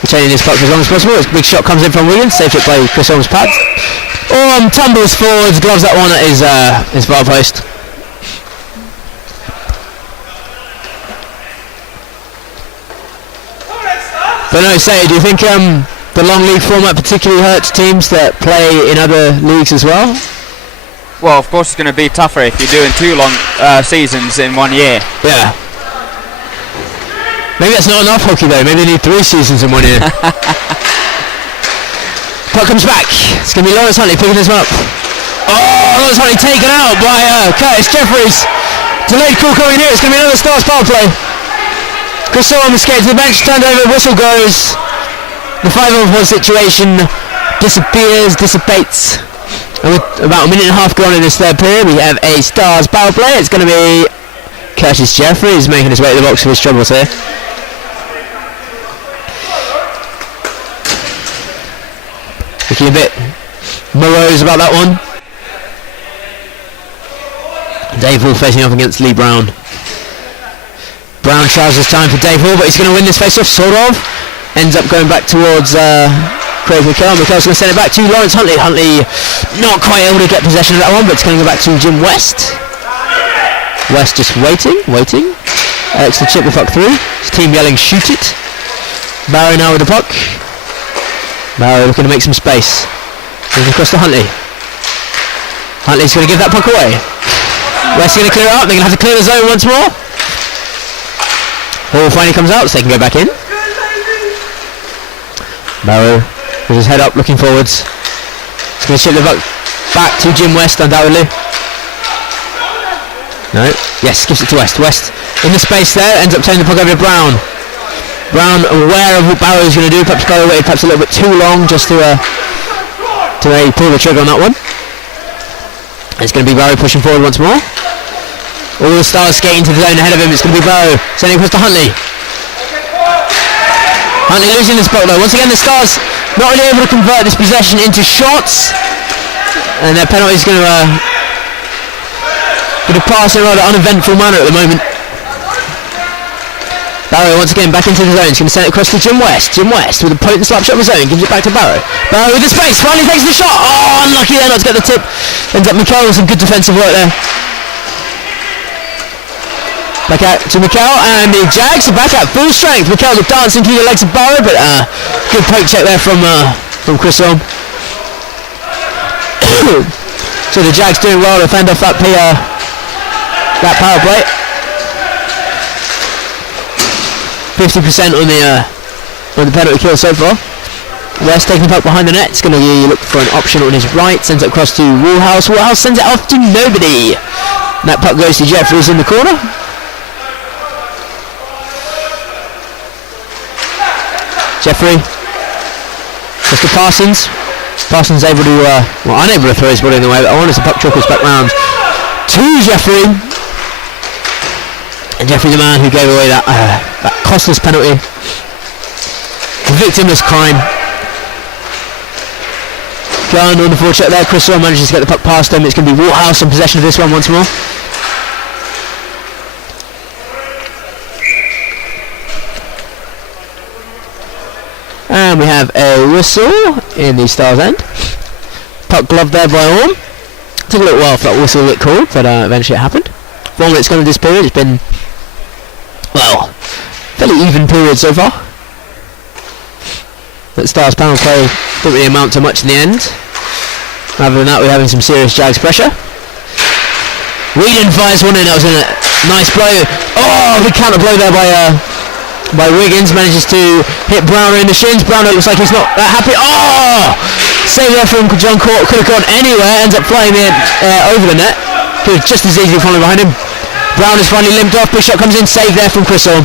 Retaining this puck for as long as possible. This big shot comes in from Wiggins. Saved it by Chris Orme's pads. Orme tumbles forwards, gloves that one at his bar post. But no, do you think the long league format particularly hurts teams that play in other leagues as well? Well, of course it's going to be tougher if you're doing 2 long seasons in 1 year. Yeah. Maybe that's not enough hockey though. Maybe they need 3 seasons in 1 year. Puck comes back. It's going to be Lawrence Huntley picking this one up. Oh, Lawrence Huntley taken out by Curtis Jeffries. Delayed call coming here. It's going to be another Stars power play. Chris Orme escapes to the bench, turned over, whistle goes. The 5-on-4 situation dissipates. And with about a minute and a half gone in this third period, we have a Stars power play. It's going to be Curtis Jeffries making his way to the box for his troubles here. Looking a bit morose about that one. Dave Hall facing up against Lee Brown. Brown tries this time for Dave Hall, but he's going to win this face-off, sort of. Ends up going back towards Craig Mikel. Mikel's going to send it back to Lawrence Huntley. Huntley not quite able to get possession of that one, but it's going to go back to Jim West. West just waiting. Alex to chip the puck through. His team yelling, shoot it. Barry now with the puck. Barry looking to make some space. Goes across to Huntley. Huntley's going to give that puck away. West going to clear it out. They're going to have to clear the zone once more. Hall finally comes out, so they can go back in. Barrow with his head up, looking forwards. He's going to chip the puck back to Jim West, undoubtedly. No. Yes, gives it to West. West in the space there, ends up turning the puck over to Brown. Brown aware of what Barrow is going to do, perhaps go away, perhaps a little bit too long just to pull the trigger on that one. It's going to be Barrow pushing forward once more. All the Stars skating to the zone ahead of him. It's going to be Barrow sending across to Huntley. Huntley losing this puck though. Once again the Stars not really able to convert this possession into shots. And their penalty is going to pass in a rather uneventful manner at the moment. Barrow once again back into the zone. He's going to send it across to Jim West. Jim West with a potent slap shot of his own. Gives it back to Barrow. Barrow with the space. Finally takes the shot. Oh, unlucky there not to get the tip. Ends up Mikkel with some good defensive work there. Back out to Mikkel and the Jags are back at full strength. Mikkel dancing through the legs of Barrow, but good poke check there from Chris Orme. So the Jags doing well to fend off that power play. 50% on the penalty kill so far. West taking the puck behind the net. It's going to look for an option on his right. Sends it across to Woolhouse. Woolhouse sends it off to nobody. And that puck goes to Jeffries in the corner. Jeffrey. Just to Parsons. Parsons able to, unable to throw his body in the way, but I wanted the puck trickles back round to Jeffrey. And Jeffrey, the man who gave away that costless penalty. Victimless crime. Gunn on the forecheck there. Chris Orme manages to get the puck past him. It's going to be Waterhouse in possession of this one once more. And we have a whistle in the Stars end. Puck gloved there by Orme. Took a little while for that whistle to get called, but eventually it happened. 4 minutes gone in this period. It's been, well, fairly even period so far. That Stars panel play didn't really amount to much in the end. Other than that, we're having some serious Jags pressure. Whedon fires one in. That was a nice blow. Oh, the counter blow there by Wiggins. Manages to hit Browner in the shins. Browner looks like he's not that happy. Oh, save there from John Court. Could have gone anywhere. Ends up flying in over the net. Could have just as easily fallen behind him. Brown is finally limped off. Big shot comes in. Save there from Chris Orme.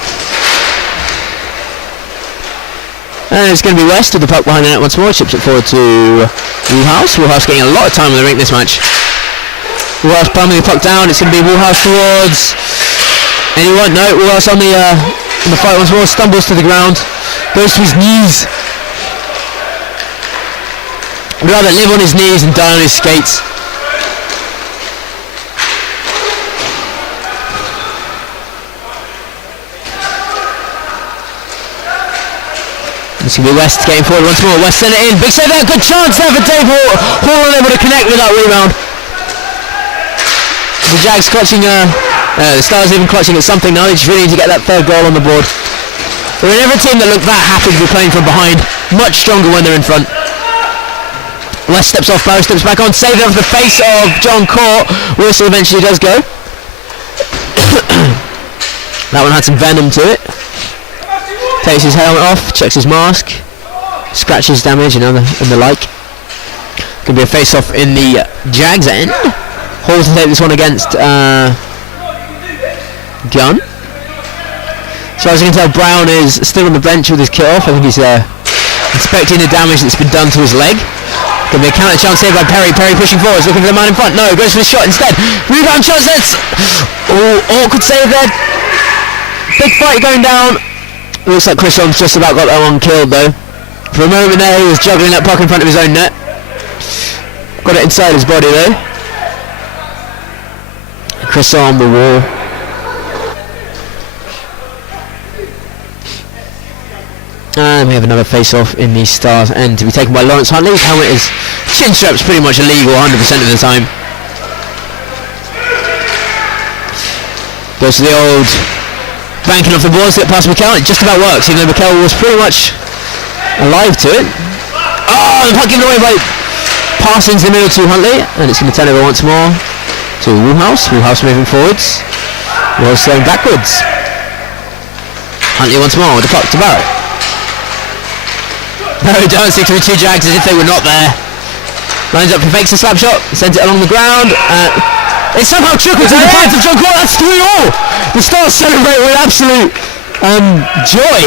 And it's going to be West with the puck behind the net once more. Chips it forward to Woolhouse. Woolhouse getting a lot of time on the rink this match. Woolhouse palming the puck down. It's going to be Woolhouse towards anyone. No, Woolhouse on the fight once more. Stumbles to the ground. Goes to his knees. I'd rather live on his knees and die on his skates. It's going to be West getting forward once more. West sent it in. Big save there. Good chance there for Dave Hall. Hall unable to connect with that rebound. The Jags clutching, the Stars even clutching at something now. They just really need to get that third goal on the board. There are never a team that look that happy to be playing from behind. Much stronger when they're in front. West steps off. Barrow steps back on. Save there with the face of John Court. Whistle eventually does go. That one had some venom to it. Takes his helmet off, checks his mask, scratches damage and the like. Could be a face-off in the Jags end. Hall to take this one against Gunn. So as you can tell, Brown is still on the bench with his kit off. I think he's inspecting the damage that's been done to his leg. Could be a counter chance here by Perry. Perry pushing forwards, looking for the man in front. No, goes for the shot instead. Rebound shot sets. Oh, awkward save there. Big fight going down. Looks like Chris Orme's just about got that one killed though. For a moment there he was juggling that puck in front of his own net. Got it inside his body though. Chris Orme the wall. And we have another face-off in the Stars end to be taken by Lawrence Huntley. His helmet is chin strap's pretty much illegal 100% of the time. Goes to the old banking off the boards, get past Mikkel. It just about works, even though Mikkel was pretty much alive to it. Oh, the puck given away by Parsons in the middle to Huntley, and it's going to turn over once more to Woolhouse. Woolhouse moving forwards. Woolhouse going backwards. Huntley once more with the puck to Barrow. Barrow dancing to the two Jags as if they were not there. Lines up, fakes a slap shot, sends it along the ground. It somehow trickles to the pads of John Court. That's 3-all. The Stars celebrate with absolute joy.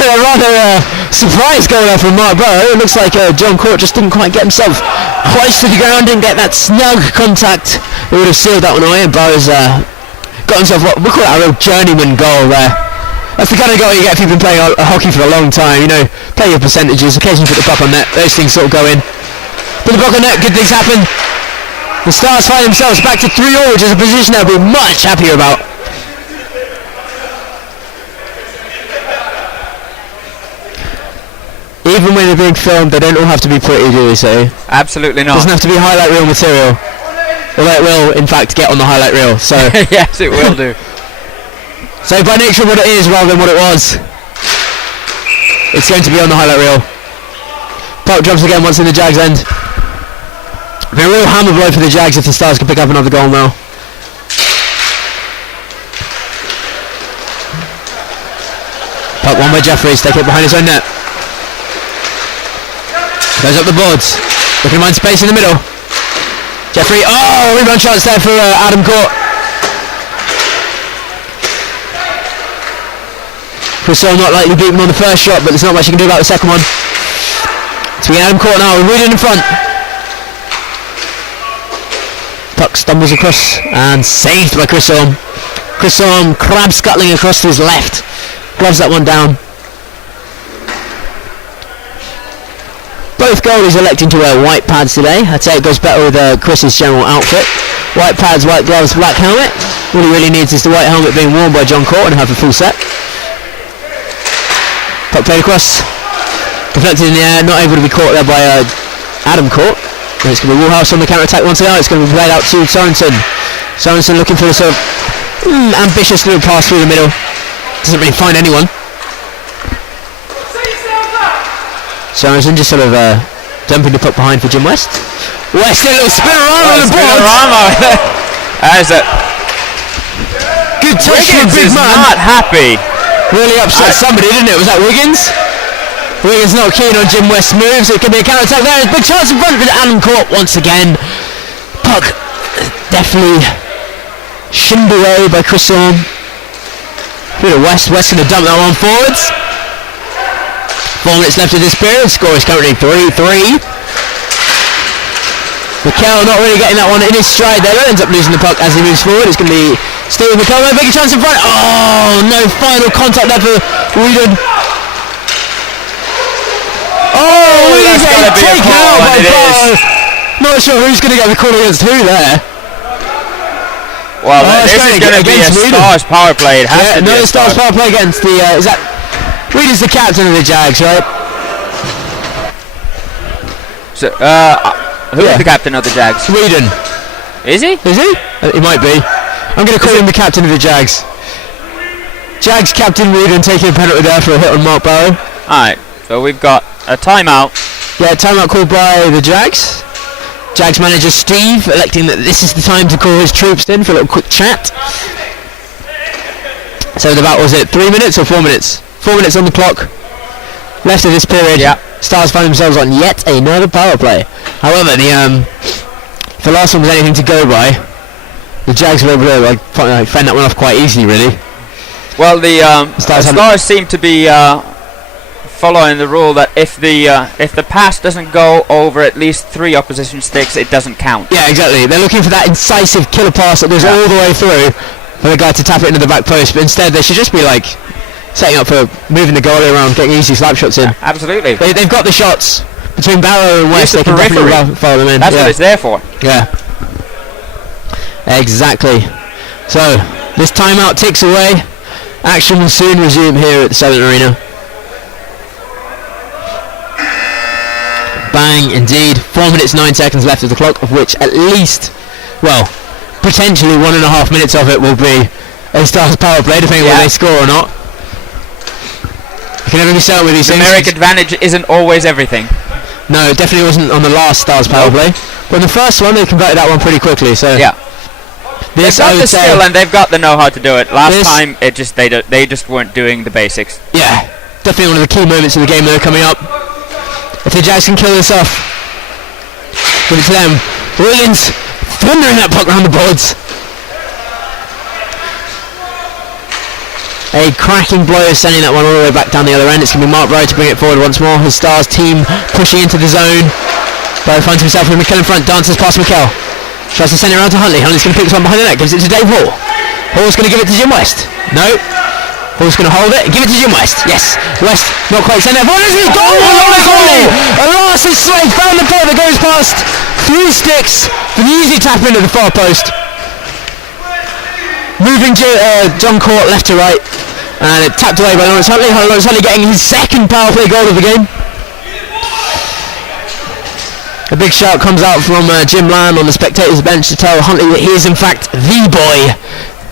A rather surprise goal there from Mark Barrow. It looks like John Court just didn't quite get himself close to the ground, didn't get that snug contact. He would have sealed that one away, and Barrow's got himself what we call it a real journeyman goal there. That's the kind of goal you get if you've been playing hockey for a long time. You know, play your percentages, occasionally put the puck on net, those things sort of go in. Put the puck on net, good things happen. The Stars find themselves back to 3-all, which is a position they'll be much happier about. Even when they're being filmed, they don't all have to be pretty, do they say? Absolutely not. Doesn't have to be highlight reel material. Although it will, in fact, get on the highlight reel, so... Yes, it will do. So by nature of what it is rather than what it was, it's going to be on the highlight reel. Puck drops again once in the Jags' end. Be a real hammer blow for the Jags if the Stars can pick up another goal now. Puck won by Jeffries, take it behind his own net. Goes up the boards, looking to find space in the middle. Jeffrey, rebound shots there for Adam Court. Crystal not likely beat him on the first shot, but there's not much you can do about the second one. So we get Adam Court now, we're Reed in front. Puck stumbles across and saved by Chris Orme. Chris Orme crab scuttling across to his left. Gloves that one down. Both goalies electing to wear white pads today. I'd say it goes better with Chris's general outfit. White pads, white gloves, black helmet. All he really needs is the white helmet being worn by John Court and have a full set. Puck played across. Deflected in the air, not able to be caught there by Adam Court. And it's going to be Woolhouse on the counter-attack once again. It's going to be played out to Sorensen. Sorensen looking for the sort of ambitious little pass through the middle. Doesn't really find anyone. Sorensen just sort of dumping the puck behind for Jim West. West, a little spinorama on the board. As a good touch from Wiggins big is man. not happy. Really upset somebody, didn't it? Was that Wiggins? Wiggins not keen on Jim West's moves. It could be a counter attack there. Big chance in front of Adam Court once again. Puck definitely shinned away by Chris Orme. Through to West. West going to dump that one forwards. 4 minutes left of this period. Score is currently 3-3. Mikel not really getting that one in his stride there. Ends up losing the puck as he moves forward. It's going to be still with Mikel. Big chance in front. Oh, no final contact there for Whedon. Oh, that's got to be a call, and it is. Not sure who's going to get the call against who there. Well, this is going to be a Stars power play. It has to be no, a Stars power play against the... is that... Whedon's the captain of the Jags, right? So, who's the captain of the Jags? Whedon. Is he? Is he? He might be. I'm going to call him the captain of the Jags. Jags captain Whedon taking a penalty there for a hit on Mark Barrow. Alright, so we've got a timeout. Yeah, timeout called by the Jags. Jags manager Steve electing that this is the time to call his troops in for a little quick chat. So about, was it 3 minutes or 4 minutes? 4 minutes on the clock left of this period. Yeah. Stars find themselves on yet another power play. However, if the last one was anything to go by, the Jags were able to fend that one off quite easily, really. Well, the Stars seem to be following the rule that if the pass doesn't go over at least 3 opposition sticks, it doesn't count. Yeah, exactly. They're looking for that incisive killer pass that goes all the way through for the guy to tap it into the back post. But instead, they should just be like setting up for moving the goalie around, getting easy slap shots in. Absolutely. They've got the shots between Barrow and West. They can definitely follow them in. That's what it's there for. Yeah. Exactly. So this timeout ticks away. Action will soon resume here at the Southern Arena. Bang, indeed. 4 minutes 9 seconds left of the clock, of which at least, well, potentially 1.5 minutes of it will be a Stars power play, depending on whether they score or not. You can never be certain with these things. Numeric advantage isn't always everything. No, it definitely wasn't on the last Stars power play. But in the first one, they converted that one pretty quickly. So yeah, they've got the skill and they've got the know-how to do it. Last time, they just weren't doing the basics. Yeah, definitely one of the key moments of the game though coming up. If the Jags can kill this off, give it to them. Williams thundering that puck around the boards. A cracking blow, sending that one all the way back down the other end. It's going to be Mark Rowe to bring it forward once more. His Stars team pushing into the zone. Rowe finds himself with McKell in front, dances past McKell. Tries to send it around to Huntley. Huntley's going to pick this one behind the net, gives it to Dave Hall. Hall's going to give it to Jim West. No. Hall's going to hold it and give it to Jim West. Yes. West not quite sent it. Oh, this is goal! A last slave found the ball that goes past 3 sticks. An easy tap into the far post. Moving John Court left to right. And it tapped away by Lawrence Huntley. Lawrence Huntley getting his second power play goal of the game. A big shout comes out from Jim Lamb on the spectators bench to tell Huntley that he is in fact the boy,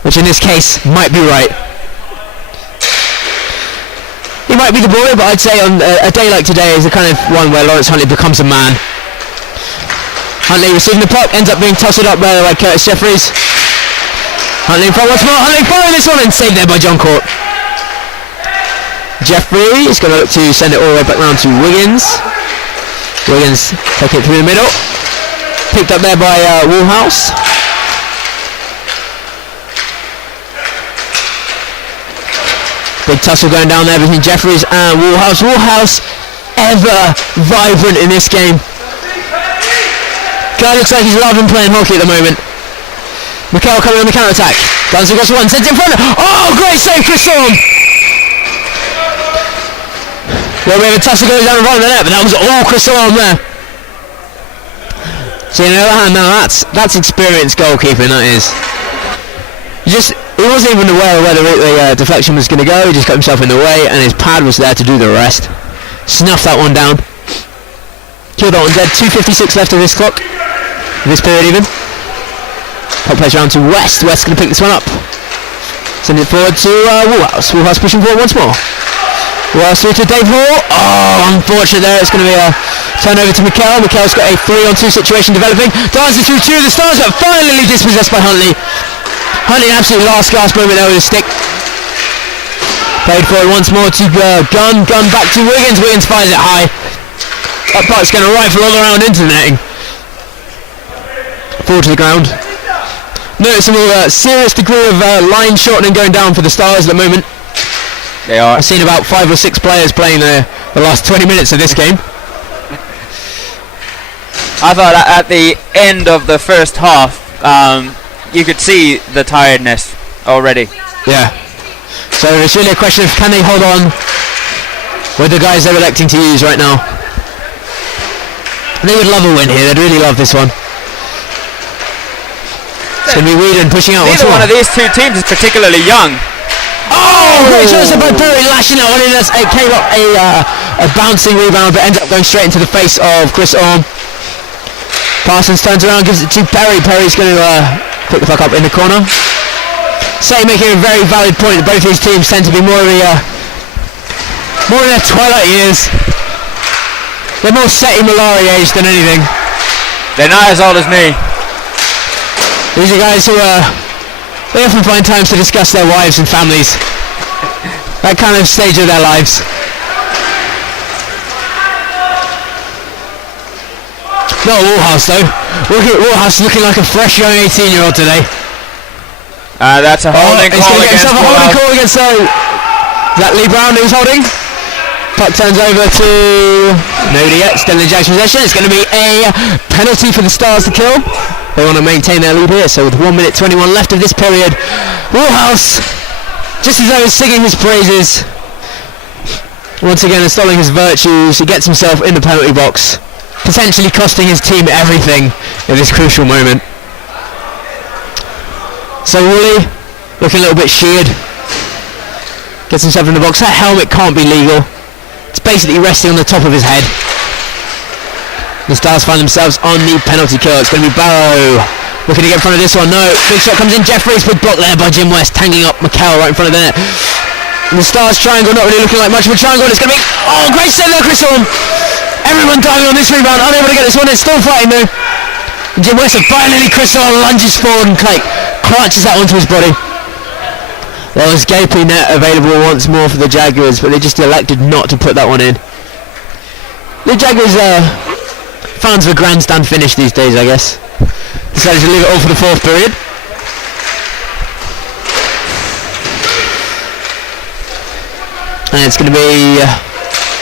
which in this case might be right. He might be the boy, but I'd say on a day like today is the kind of one where Lawrence Huntley becomes a man. Huntley receiving the puck, ends up being tossed up by Curtis Jeffries. Huntley in front once more. Huntley firing this one and saved there by John Court. Jeffrey is going to look to send it all the way back round to Wiggins. Wiggins taking it through the middle. Picked up there by Woolhouse. Big tussle going down there between Jeffries and Woolhouse. Woolhouse ever vibrant in this game. Guy looks like he's loving playing hockey at the moment. McKell coming on the counter-attack. Guns across one, sends it in front. Oh, great save, Chris Thorne! Well, we have a tussle going down in front of the net, but that was all Chris Thorne there. So on the other hand, now that's experienced goalkeeping, that is. He wasn't even aware of where the deflection was going to go. He just got himself in the way, and his pad was there to do the rest. Snuffed that one down. Killed that one dead. 2:56 left of this clock. This period even. Puck plays around to West. West's going to pick this one up. Send it forward to Woolhouse. Woolhouse pushing forward once more. Woolhouse through to Dave Hall. Oh, unfortunate there. It's going to be a turnover to McKell. McKell's got a 3-on-2 situation developing. Dancing through 2 of the Stars, but finally dispossessed by Huntley. Huntley absolutely last gasp moment there with a stick. Played forward once more to Gunn. Gunn back to Wiggins. Wiggins fires it high. That puck's going to rifle all around into the netting. Fall to the ground. Noticeable serious degree of line shortening going down for the Stars at the moment. They are. I've seen about 5 or 6 players playing the last 20 minutes of this game. I thought at the end of the first half, you could see the tiredness already. Yeah. So it's really a question of can they hold on with the guys they're electing to use right now. They would love a win here. They'd really love this one. It's going to be Whedon pushing out. Neither one of these two teams is particularly young. Oh, great chance by Perry lashing that one in. It came up a bouncing rebound, but ends up going straight into the face of Chris Orme. Parsons turns around, gives it to Perry. Perry's going to pick the puck up in the corner. Say making a very valid point that both these teams tend to be more in their twilight years. They're more Seti Malari age than anything. They're not as old as me. These are guys who they often find times to discuss their wives and families. That kind of stage of their lives. Not Woolhouse though. Woolhouse looking like a fresh young 18-year-old today. That's a holding call against a holding call against is that Lee Brown who's holding? Puck turns over to nobody yet. Still in the Jags possession. It's going to be a penalty for the Stars to kill. They want to maintain their lead here. So with 1 minute 21 left of this period, Woolhouse, just as though he's singing his praises, once again installing his virtues, he gets himself in the penalty box, potentially costing his team everything at this crucial moment. So Woolley, looking a little bit sheared, gets himself in the box. That helmet can't be legal. It's basically resting on the top of his head. The Stars find themselves on the penalty kill. It's going to be Barrow looking to get in front of this one. No, big shot comes in. Jeffries with blocked there by Jim West, tangling up McKell right in front of the net. And the Stars triangle not really looking like much of a triangle. It's going to be, oh, great save there, Chris Orme. Everyone diving on this rebound, unable to get this one. They're still fighting though. And Jim West, and finally Chris Orme lunges forward and clutches that one to his body. There was gaping net available once more for the Jaguars, but they just elected not to put that one in. The Jaguars fans of a grandstand finish these days, I guess. Decided to leave it all for the fourth period. And it's going to be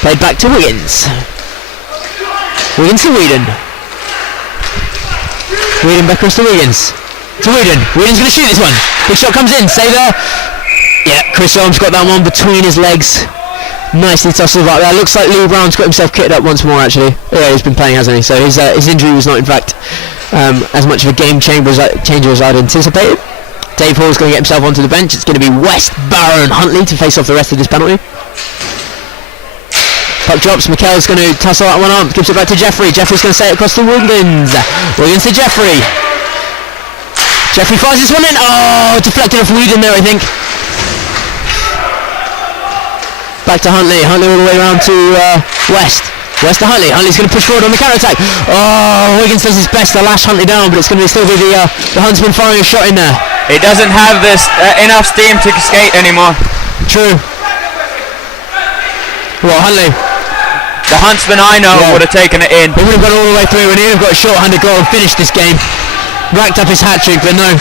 played back to Wiggins. Wiggins to Whedon. Whedon back across to Wiggins. To Whedon. Whedon's going to shoot this one. Big shot comes in. Stay there. Yeah, Chris Holmes got that one between his legs. Nicely tossed right there. Looks like Lee Brown's got himself kitted up once more, actually. Yeah, he's been playing, hasn't he? So his injury was not, in fact, as much of a game changer as I'd anticipated. Dave Hall's going to get himself onto the bench. It's going to be West, Barrow and Huntley to face off the rest of this penalty. Puck drops. McKell's going to tussle that one on. Gives it back to Jeffrey. Jeffrey's going to set it across to Wiggins. Wiggins to Jeffrey. Jeffrey fires this one in. Oh, deflected off Whedon there, I think. Back to Huntley. Huntley all the way around to West. West to Huntley. Huntley's going to push forward on the counter-attack. Oh, Wiggins does his best to lash Huntley down, but it's going to still be the Huntsman firing a shot in there. He doesn't have this enough steam to skate anymore. True. Well, Huntley. The Huntsman I know would have taken it in. He would have gone all the way through and he'd have got a short-handed goal and finished this game. Racked up his hat-trick, but no.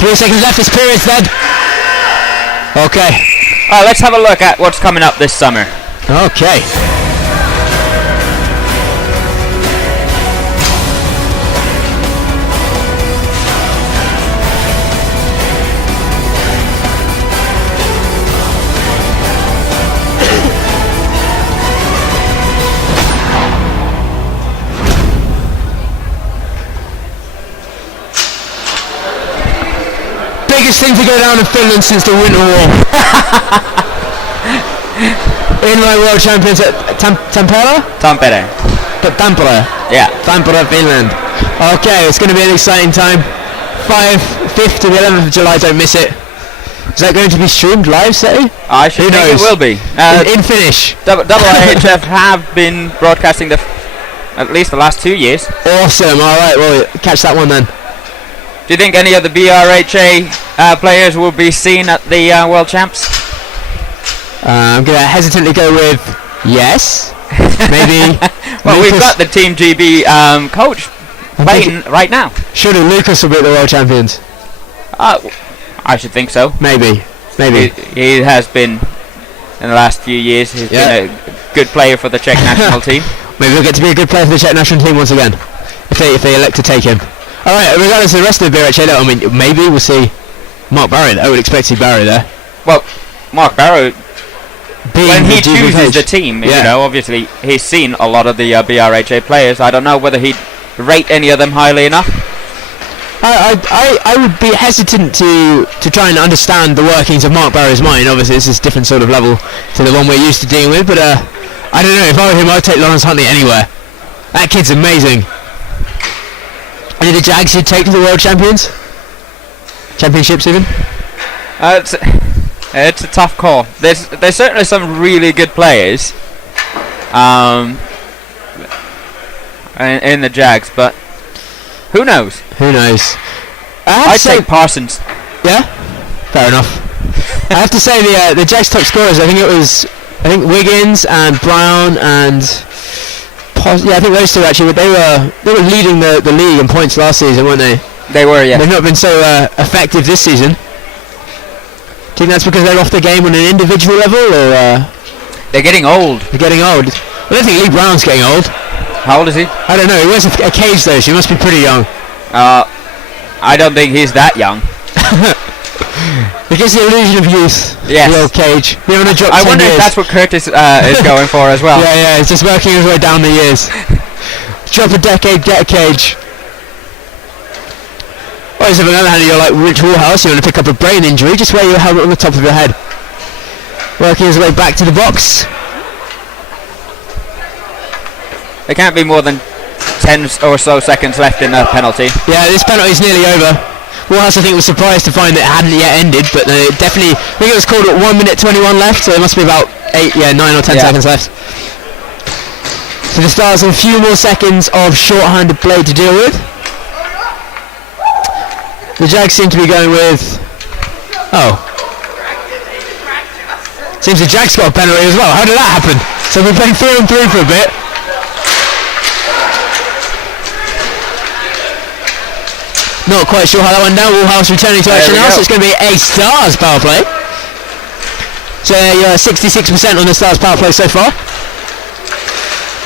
3 seconds left, this period's dead. Okay. Alright, let's have a look at what's coming up this summer. Okay. Biggest thing to go down in Finland since the Winter War. Inline World Champions at Tampere? Tampere. Tampere. Yeah. Tampere, Finland. Okay, it's going to be an exciting time. 5th to the 11th of July, don't miss it. Is that going to be streamed live, say? I should think it will be. In Finnish. BRHA have been broadcasting at least the last 2 years. Awesome, alright, well, catch that one then. Do you think any of the BRHA players will be seen at the World Champs? I'm going to hesitantly go with yes. Maybe. Well, Lucas. we've got the Team GB coach playing right now. Surely Lucas will be at the World Champions. I should think so. Maybe. He has been, in the last few years, he's been a good player for the Czech national team. Maybe he'll get to be a good player for the Czech national team once again, if they elect to take him. Alright, regardless of the rest of the BRHA, though, I mean, maybe we'll see Mark Barry. I would expect to see Barry there. Well, Mark Barrow, when he chooses coach. the team, you know, obviously he's seen a lot of the BRHA players. I don't know whether he'd rate any of them highly enough. I would be hesitant to try and understand the workings of Mark Barrow's mind. Obviously, this is a different sort of level to the one we're used to dealing with, but I don't know, if I were him, I'd take Lawrence Huntley anywhere. That kid's amazing. Any of the Jags you'd take to the World Championships even? It's a tough call. There's certainly some really good players in the Jags, but who knows? I'd say Parsons. Yeah? Fair enough. I have to say the Jags top scorers, I think Wiggins and Brown and I think those two actually, they were leading the league in points last season, weren't they? They were, yeah. They've not been so effective this season. Do you think that's because they're off the game on an individual level, or they're getting old? They're getting old. I don't think Lee Brown's getting old. How old is he? I don't know. He wears a cage though, so he must be pretty young. I don't think he's that young. It gives the illusion of youth. Yes. The old cage. I wonder if that's what Curtis is going for as well. Yeah, he's just working his way down the years. Drop a decade, get a cage. Or if on the other hand you're like Rich Warhouse, you want to pick up a brain injury, just wear your helmet on the top of your head. Working his way back to the box. There can't be more than 10 or so seconds left in the penalty. Yeah, this penalty's nearly over. Warhouse, I think, was surprised to find that it hadn't yet ended, but definitely, I think it was called at 1 minute 21 left, so there must be about 9 or 10 seconds left. So the Stars have a few more seconds of short-handed play to deal with. The Jags seem to be going with... Oh. Seems the Jags got a penalty as well. How did that happen? So we're playing 3 on 3 for a bit. Not quite sure how that went down. Woolhouse returning to action now, so it's going to be a Stars power play. So 66% on the Stars power play so far.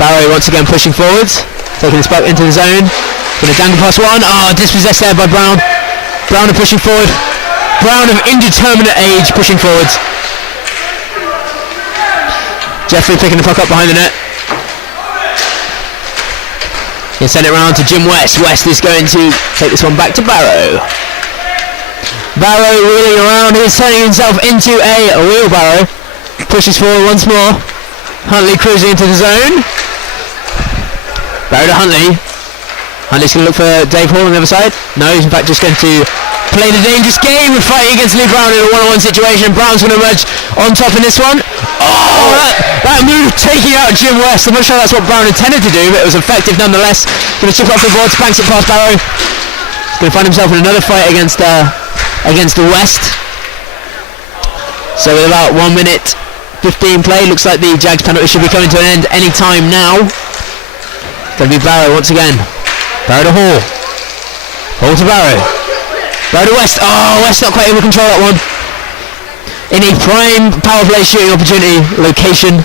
Barrow once again pushing forwards, taking this back into the zone. Going to dangle past one. Dispossessed there by Brown. Brown are pushing forward. Brown of indeterminate age pushing forwards. Jeffrey picking the puck up behind the net. He'll send it round to Jim West. West is going to take this one back to Barrow. Barrow wheeling around. He's turning himself into a wheelbarrow. Pushes forward once more. Huntley cruising into the zone. Barrow to Huntley. Huntley's going to look for Dave Hall on the other side. No, he's in fact just going to play the dangerous game of fighting against Lee Brown in a one-on-one situation. Brown's going to emerge on top in this one. That move taking out Jim West. I'm not sure that's what Brown intended to do, but it was effective nonetheless. Going to chip up the boards, banks it past Barrow. He's going to find himself in another fight against the West. So with about 1 minute 15 play, looks like the Jags penalty should be coming to an end any time now. It's going to be Barrow once again. Barrow to Hall. Hall to Barrow. Barrow to West. West not quite able to control that one. In a prime power play shooting opportunity location.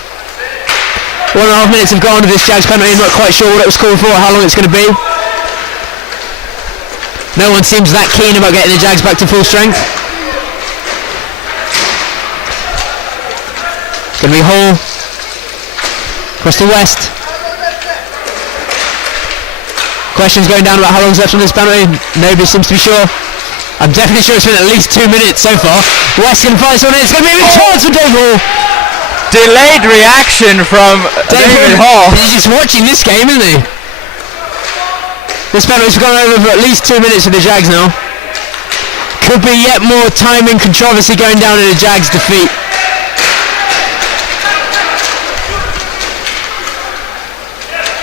1.5 minutes have gone with this Jags penalty. Not quite sure what it was called for or how long it's going to be. No one seems that keen about getting the Jags back to full strength. It's going to be Hall. Across to West. Questions going down about how long's left on this penalty. Nobody seems to be sure. I'm definitely sure it's been at least 2 minutes so far. West can find someone in. It's going to be a big chance for Dave Hall. Delayed reaction from David Hall. He's just watching this game, isn't he? This penalty's gone over for at least 2 minutes for the Jags now. Could be yet more time and controversy going down in the Jags' defeat.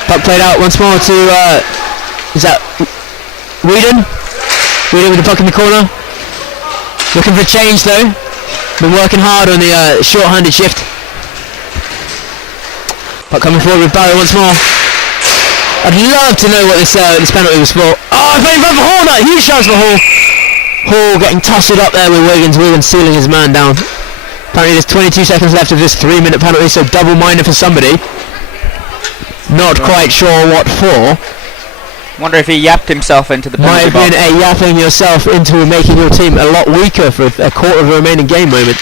Puck played out once more to, is that Whedon? Whedon with the puck in the corner. Looking for a change though. Been working hard on the short-handed shift. Puck coming forward with Barrow once more. I'd love to know what this penalty was for. Playing for Hall now. Huge chance for Hall. Hall getting tussled up there with Wiggins. Wiggins sealing his man down. Apparently there's 22 seconds left of this 3-minute penalty, so double minor for somebody. Not quite sure what for. Wonder if he yapped himself into the penalty box. Might have been a yapping yourself into making your team a lot weaker for a quarter of a remaining game moment.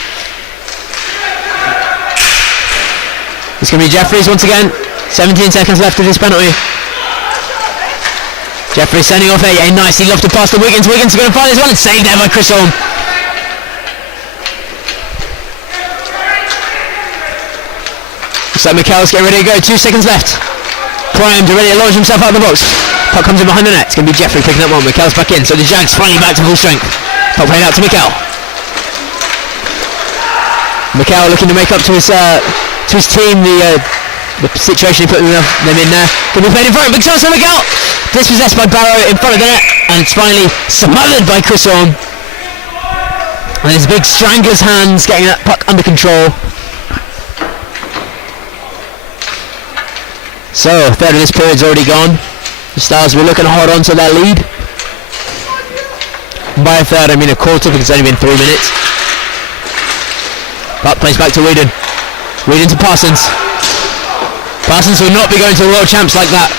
It's going to be Jeffries once again. 17 seconds left of this penalty. Jeffries sending off a nicely lofted pass to Wiggins. Wiggins is going to find this one and saved there by Chris Holm. Looks like McCall's getting ready to go. 2 seconds left. Primed, ready to launch himself out of the box. Puck comes in behind the net. It's going to be Jeffrey picking up one. McCall's back in. So the Jags finally back to full strength. Puck playing out to McCall. McCall looking to make up to his team the situation he put them in there. Going to be played in front. Big chance for McCall. Dispossessed by Barrow in front of the net. And it's finally smothered by Chris Orme. And his big strangler's hands getting that puck under control. So, a third of this period's already gone. The Stars were looking to hold on to their lead. By a third, I mean a quarter, because it's only been 3 minutes. Puck plays back to Whedon. Whedon to Parsons. Parsons will not be going to the World Champs like that.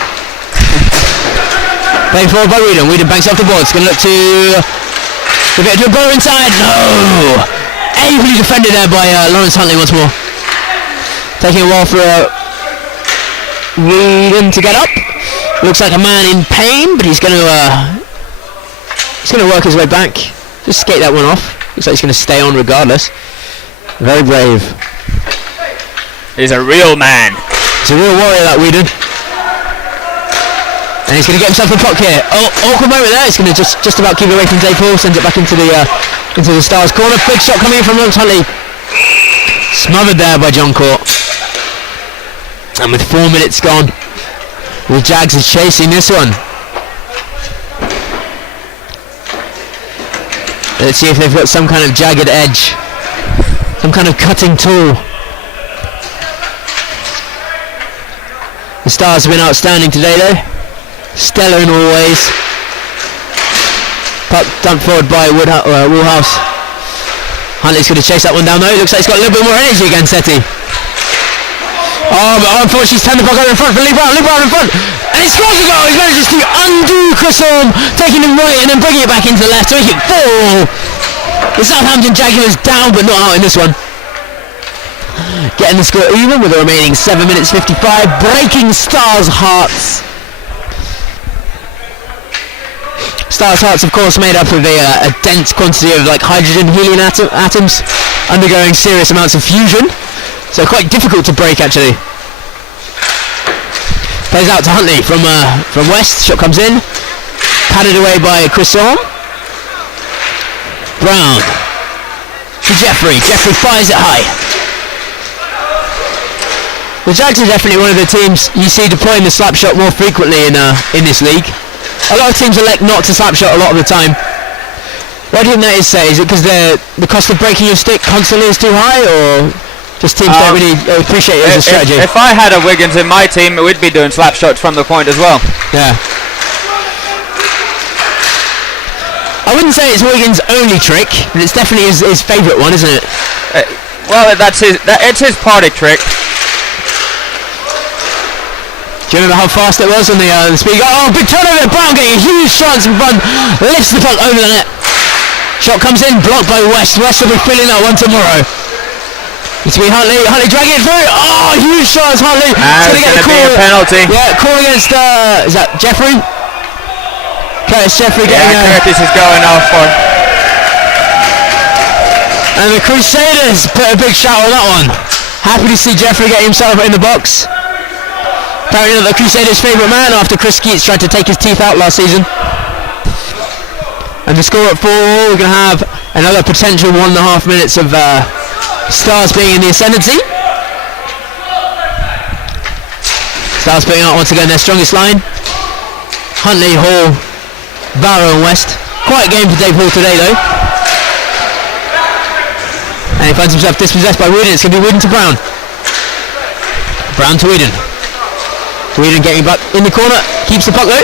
Playing forward by Whedon. Whedon banks off the board. It's going to look to give it to a goal inside. No! Ably defended there by Lawrence Huntley once more. Taking a while for Whedon to get up. Looks like a man in pain, but he's going to work his way back. Just skate that one off. Looks like he's going to stay on regardless. Very brave. He's a real man. He's a real warrior, that Whedon. And he's going to get himself a puck here. Oh, awkward moment there. He's going to just about keep it away from Dave Hall. Sends it back into the Stars corner. Big shot coming in from Lawrence Huntley. Smothered there by John Court. And with 4 minutes gone, the Jags is chasing this one. Let's see if they've got some kind of jagged edge. Some kind of cutting tool. The Stars have been outstanding today though. Stellar in all ways. Puck dumped forward by Woolhouse. Huntley's going to chase that one down though. Looks like he's got a little bit more energy against Setty. Oh, but unfortunately he's turned the puck over in front for Lee Brown. Lee Brown in front. And he scores a goal. He manages to undo Chris Orme, taking him right and then bringing it back into the left to make it 4. The Southampton Jaguars down but not out in this one. Getting the score even with the remaining 7 minutes 55. Breaking Stars' hearts. Stars' hearts of course made up of a dense quantity of like hydrogen helium atoms undergoing serious amounts of fusion. So quite difficult to break actually. Plays out to Huntley from West. Shot comes in. Padded away by Chris Orme. Brown to Jeffrey. Jeffrey fires it high. The Jags are definitely one of the teams you see deploying the slap shot more frequently in this league. A lot of teams elect not to slap shot a lot of the time. Why do you think that is, say? Is it because the cost of breaking your stick constantly is too high, or just teams don't really appreciate it as a strategy? If I had a Wiggins in my team, we'd be doing slap shots from the point as well. Yeah. I wouldn't say it's Wiggins' only trick, but it's definitely his favourite one, isn't it? Well, it's his party trick. Do you remember how fast it was on the speed? Oh, big turnover! Brown getting a huge chance in front, lifts the puck over the net. Shot comes in, blocked by West. West will be filling that one tomorrow. It's be Huntley. Huntley dragging it through. Oh, huge chance, Huntley. And it's going to be a penalty. Yeah, call against is that Jeffrey? Curtis Jeffrey getting. Yeah, Curtis is going off for. And the Crusaders put a big shout on that one. Happy to see Jeffrey get himself in the box. Apparently not the Crusaders' favourite man after Chris Keats tried to take his teeth out last season. And the score at 4, we're going to have another potential 1.5 minutes of Stars being in the ascendancy. Stars putting out once again their strongest line. Huntley, Hall, Barrow and West. Quiet game for Dave Hall today though. And he finds himself dispossessed by Whedon. It's going to be Whedon to Brown. Brown to Whedon. Whedon getting back in the corner. Keeps the puck though.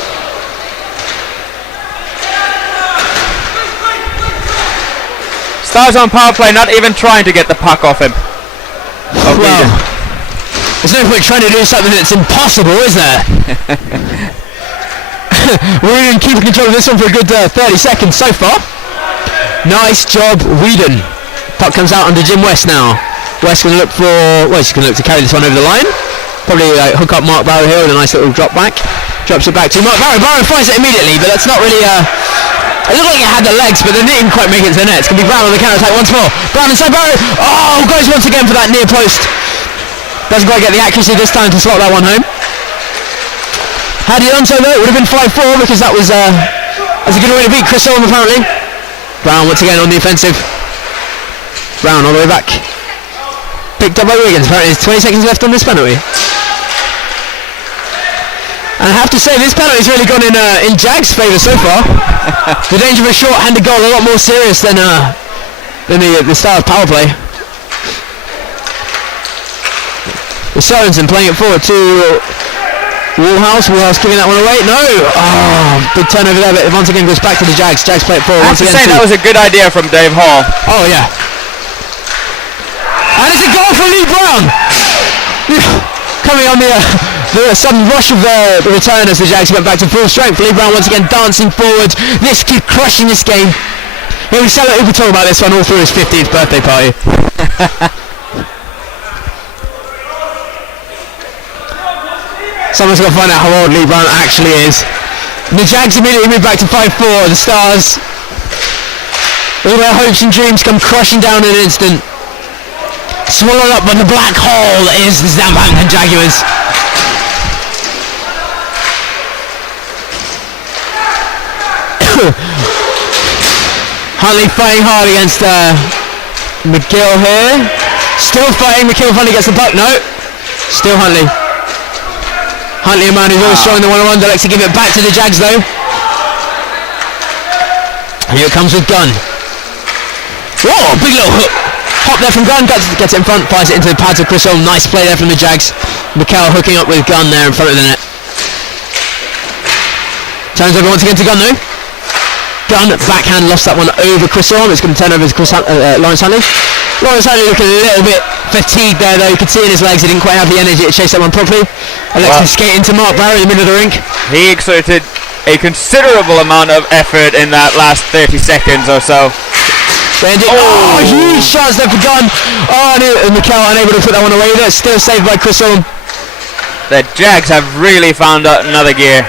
Stars on power play, not even trying to get the puck off him. Well, there's no point trying to do something that's impossible, is there? Whedon keeping control of this one for a good 30 seconds so far. Nice job, Whedon. Puck comes out under Jim West now. West going to look for, well, he's going to look to carry this one over the line. Probably hook up Mark Barrow here with a nice little drop back. Drops it back to Mark Barrow. Barrow finds it immediately, but that's not really it looked like it had the legs, but they didn't quite make it to the net. It's going to be Brown on the counter-attack once more. Brown inside Barrow. Oh, goes once again for that near post. Doesn't quite get the accuracy this time to slot that one home. Had he done so though, it would have been 5-4 because that was a good way to beat Chris Orme apparently. Brown once again on the offensive. Brown all the way back. Picked up by Wiggins. Apparently there's 20 seconds left on this penalty. And I have to say, this penalty's really gone in Jags' favour so far. The danger of a short-handed goal a lot more serious than the Stars' power play. The Sorensen playing it forward to Woolhouse. Woolhouse giving that one away. No! Oh, big turnover there, but once again goes back to the Jags. Jags play it forward once again. I have to say that was a good idea from Dave Hall. Oh, yeah. And it's a goal for Lee Brown! Coming on the sudden rush of the return as the Jags went back to full strength. Lee Brown once again dancing forward. This kid crushing this game. He'll be talking about this one all through his 15th birthday party. Someone's got to find out how old Lee Brown actually is. And the Jags immediately move back to 5-4. The Stars, all their hopes and dreams come crushing down in an instant. Swallowed up by the black hole that is the Southampton Jaguars. Huntley fighting hard against McGill here. Still fighting. McGill finally gets the puck. No. Still Huntley. Huntley, a man who's always strong in the one-on-one. They like to give it back to the Jags though. Here it comes with Gunn. Whoa, big little hook. Hop there from Gunn, gets it in front, fires it into the pads of Chris Orme. Nice play there from the Jags. Mikel hooking up with Gunn there in front of the net. Turns over once again to Gunn though. Gunn, backhand, lost that one over Chris Orme. It's going to turn over to Lawrence Huntley. Lawrence Huntley looking a little bit fatigued there though. You could see in his legs he didn't quite have the energy to chase that one properly. Alexis skating to Mark Barrow in the middle of the rink. He exerted a considerable amount of effort in that last 30 seconds or so. Huge shots there for Gunn. And Mikel unable to put that one away there. Still saved by Chris Orme. The Jags have really found out another gear.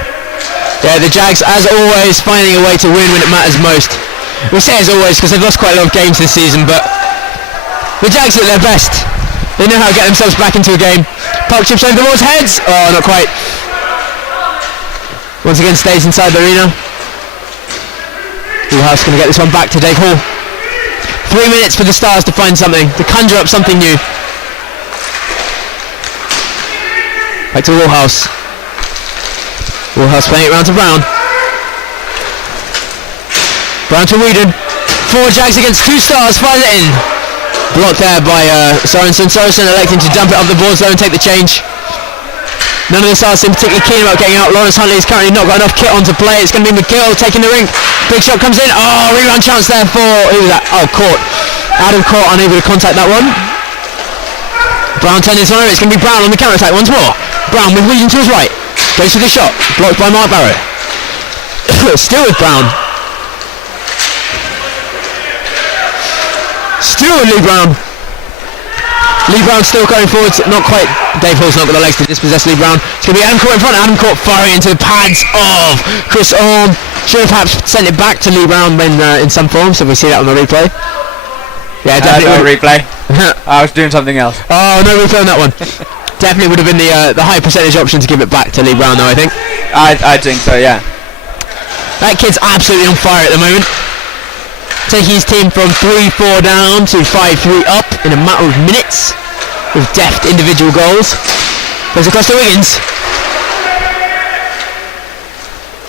Yeah, the Jags, as always, finding a way to win when it matters most. We say as always because they've lost quite a lot of games this season, but the Jags are at their best. They know how to get themselves back into a game. Puck chips over the Wolves' heads. Oh, not quite. Once again, stays inside the arena. Woolhouse going to get this one back to Dave Hall. 3 minutes for the Stars to find something, to conjure up something new. Back to Woolhouse. Woolhouse playing it round to Brown. Brown to Whedon. 4 Jags against 2 Stars, fires it in. Blocked there by Sorensen. Sorensen electing to dump it up the boards though and take the change. None of the Stars seem particularly keen about getting out. Lawrence Huntley has currently not got enough kit on to play. It's going to be McGill taking the rink. Big shot comes in. Oh, rebound chance there for... Who was that? Oh, Court. Adam Court unable to contact that one. Brown turning this one over. It's going to be Brown on the counter-attack once more. Brown with Whedon to his right. Goes for the shot. Blocked by Mark Barrow. Still with Brown. Still with Lee Brown. Lee Brown still going forward, not quite. Dave Hall's not got the legs to dispossess Lee Brown. It's going to be Adam Court in front. Adam Court firing into the pads of Chris Orme. Should have perhaps sent it back to Lee Brown when in some form, so we see that on the replay. Yeah, definitely. No replay. I was doing something else. Oh, no replay on that one. Definitely would have been the high percentage option to give it back to Lee Brown though, I think. I think so, yeah. That kid's absolutely on fire at the moment. Taking his team from 3-4 down to 5-3 up in a matter of minutes with deft individual goals. Goes across to Wiggins.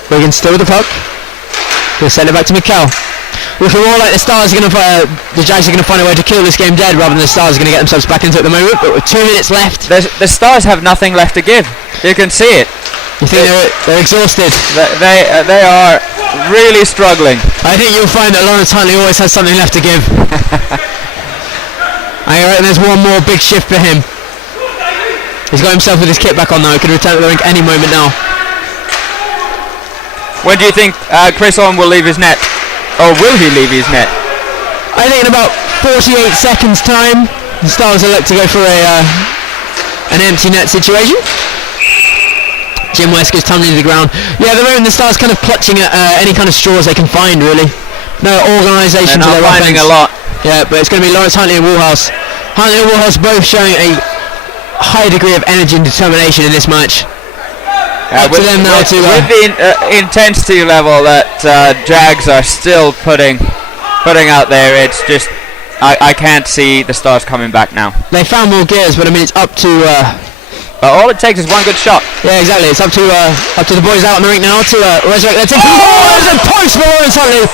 Wiggins still with the puck. He'll send it back to Mikel. Looking more like the Stars are going to the Jags are going to find a way to kill this game dead rather than the Stars are going to get themselves back into it at the moment. But with 2 minutes left, the Stars have nothing left to give. You can see it. You think they're exhausted? They are really struggling. I think you'll find that Lawrence Huntley always has something left to give. I reckon there's one more big shift for him. He's got himself with his kit back on now. He could return to the rink any moment now. When do you think Chris Orme will leave his net? Or will he leave his net? I think in about 48 seconds time, the Stars will look to go for an empty net situation. Jim West goes tumbling to the ground. Yeah, at the moment the Stars kind of clutching at any kind of straws they can find, really. No organisation to their offense. Finding a lot. Yeah, but it's going to be Lawrence Huntley and Woolhouse. Huntley and Woolhouse both showing a high degree of energy and determination in this match. With the intensity level that Jags are still putting out there, it's just I can't see the Stars coming back now. They found more gears, but I mean it's up to. But all it takes is one good shot. Yeah, exactly. It's up to the boys out on the rink now to resurrect their team. Oh, there's a post for Lawrence Huntley.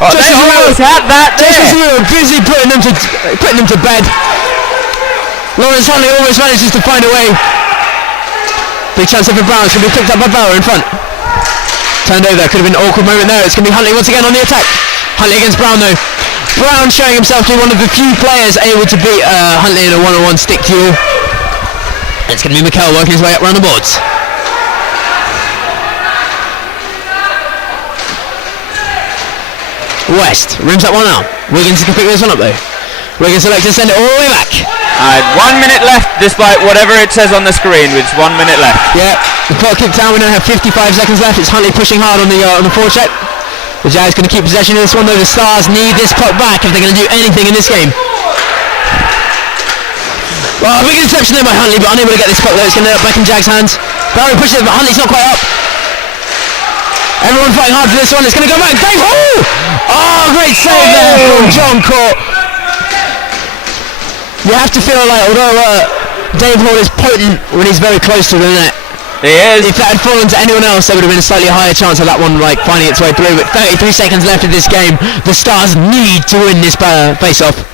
They almost had that there. Just as we were busy putting them to bed, Lawrence Huntley almost manages to find a way. Big chance for Brown. It's going to be picked up by Barrow in front. Turned over. Could have been an awkward moment there. It's going to be Huntley once again on the attack. Huntley against Brown though. Brown showing himself to be one of the few players able to beat Huntley in a one-on-one stick duel. It's going to be Mikel working his way up around the boards. West rims that one out. Wiggins can pick this one up though. Wiggins selects to send it all the way back. 1 minute left despite whatever it says on the screen, with 1 minute left. Yeah, the clock kicked down. We now have 55 seconds left. It's Huntley pushing hard on the forecheck. The Jags going to keep possession of this one though. The Stars need this puck back if they're going to do anything in this game. Well, big interception there by Huntley, but unable to get this puck though. It's going to end up back in Jags' hands. Barry pushes it, but Huntley's not quite up. Everyone fighting hard for this one. It's going to go back. Dave Hall! Oh, great save there from John Court. You have to feel like, although Dave Hall is potent when he's very close to the net, he is. If that had fallen to anyone else, there would have been a slightly higher chance of that one finding its way through. But 33 seconds left of this game. The Stars need to win this face-off.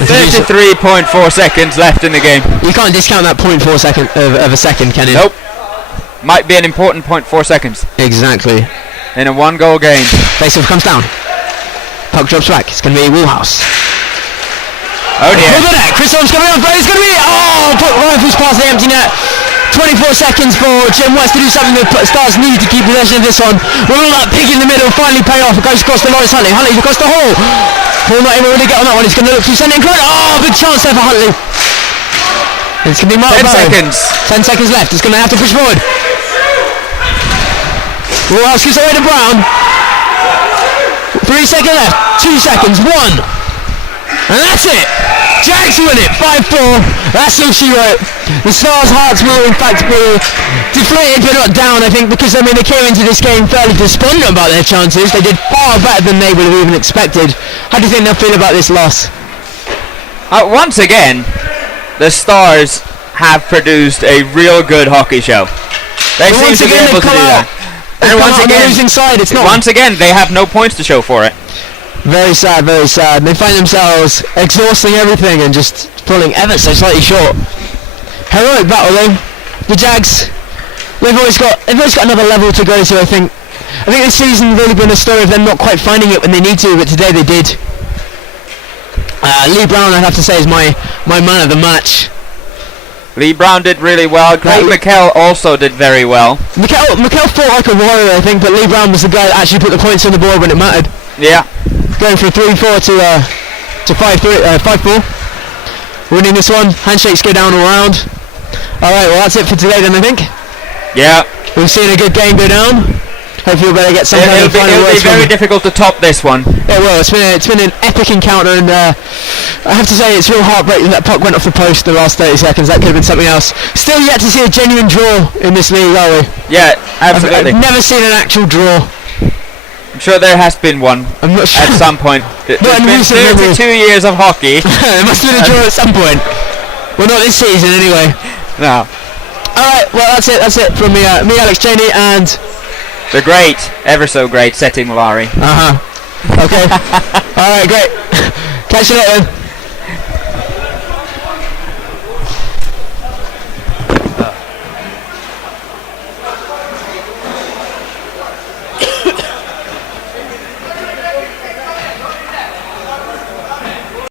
33.4 seconds left in the game. You can't discount that 0.4 second of a second, can you? Nope. Might be an important 0.4 seconds. Exactly. In a one-goal game. Faceoff comes down. Puck drops back. It's going to be Woolhouse. Oh dear. Look at that. Christoph's coming on. It's going to be... Oh, puck rifles past the empty net. 24 seconds for Jim West to do something. The Stars need to keep possession of this one. Will all that pig in the middle finally pay off? It goes across to Lawrence Huntley. Huntley across the hall. Hall not able to get on that one. He's going to look through centre and corner. Oh, big chance there for Huntley. It's going to be Mark 10 Barrow. seconds. 10 seconds left. It's going to have to push forward. Woolhouse gives away to Brown. 3 seconds left. 2 seconds. 1. And that's it. Jags win it. 5-4. That's all she wrote. The Stars' hearts will in fact be deflated but not down, I think, because they came into this game fairly despondent about their chances. They did far better than they would have even expected. How do you think they'll feel about this loss? Once again, the Stars have produced a real good hockey show. They seem to be able to do that. And once again, on the losing side, it's not. Once again, they have no points to show for it. Very sad, very sad. They find themselves exhausting everything and just falling ever so slightly short. Heroic battle though. The Jags, they've always got another level to go to, I think. I think this season's really been a story of them not quite finding it when they need to, but today they did. Lee Brown, I'd have to say, is my man of the match. Lee Brown did really well. Craig McKell also did very well. McKell fought like a warrior, I think, but Lee Brown was the guy that actually put the points on the board when it mattered. Yeah. Going from 3-4 to 5-4. Winning this one. Handshakes go down all around. Alright, well that's it for today then, I think. Yeah. We've seen a good game go down. Hopefully we'll better get some kind of final words. It'll be very difficult to top this one. It will. It's been an epic encounter, and I have to say it's real heartbreaking that puck went off the post the last 30 seconds. That could have been something else. Still yet to see a genuine draw in this league, are we? Yeah, absolutely. I've never seen an actual draw. I'm sure there has been one. I'm not sure. At some point. There's been 32 years of hockey. There must have been a draw at some point. Well, not this season anyway. No. Alright, well that's it from me, Alex Cheney, and the great, ever so great, Seti Malari. Okay. Alright, great. Catch you later.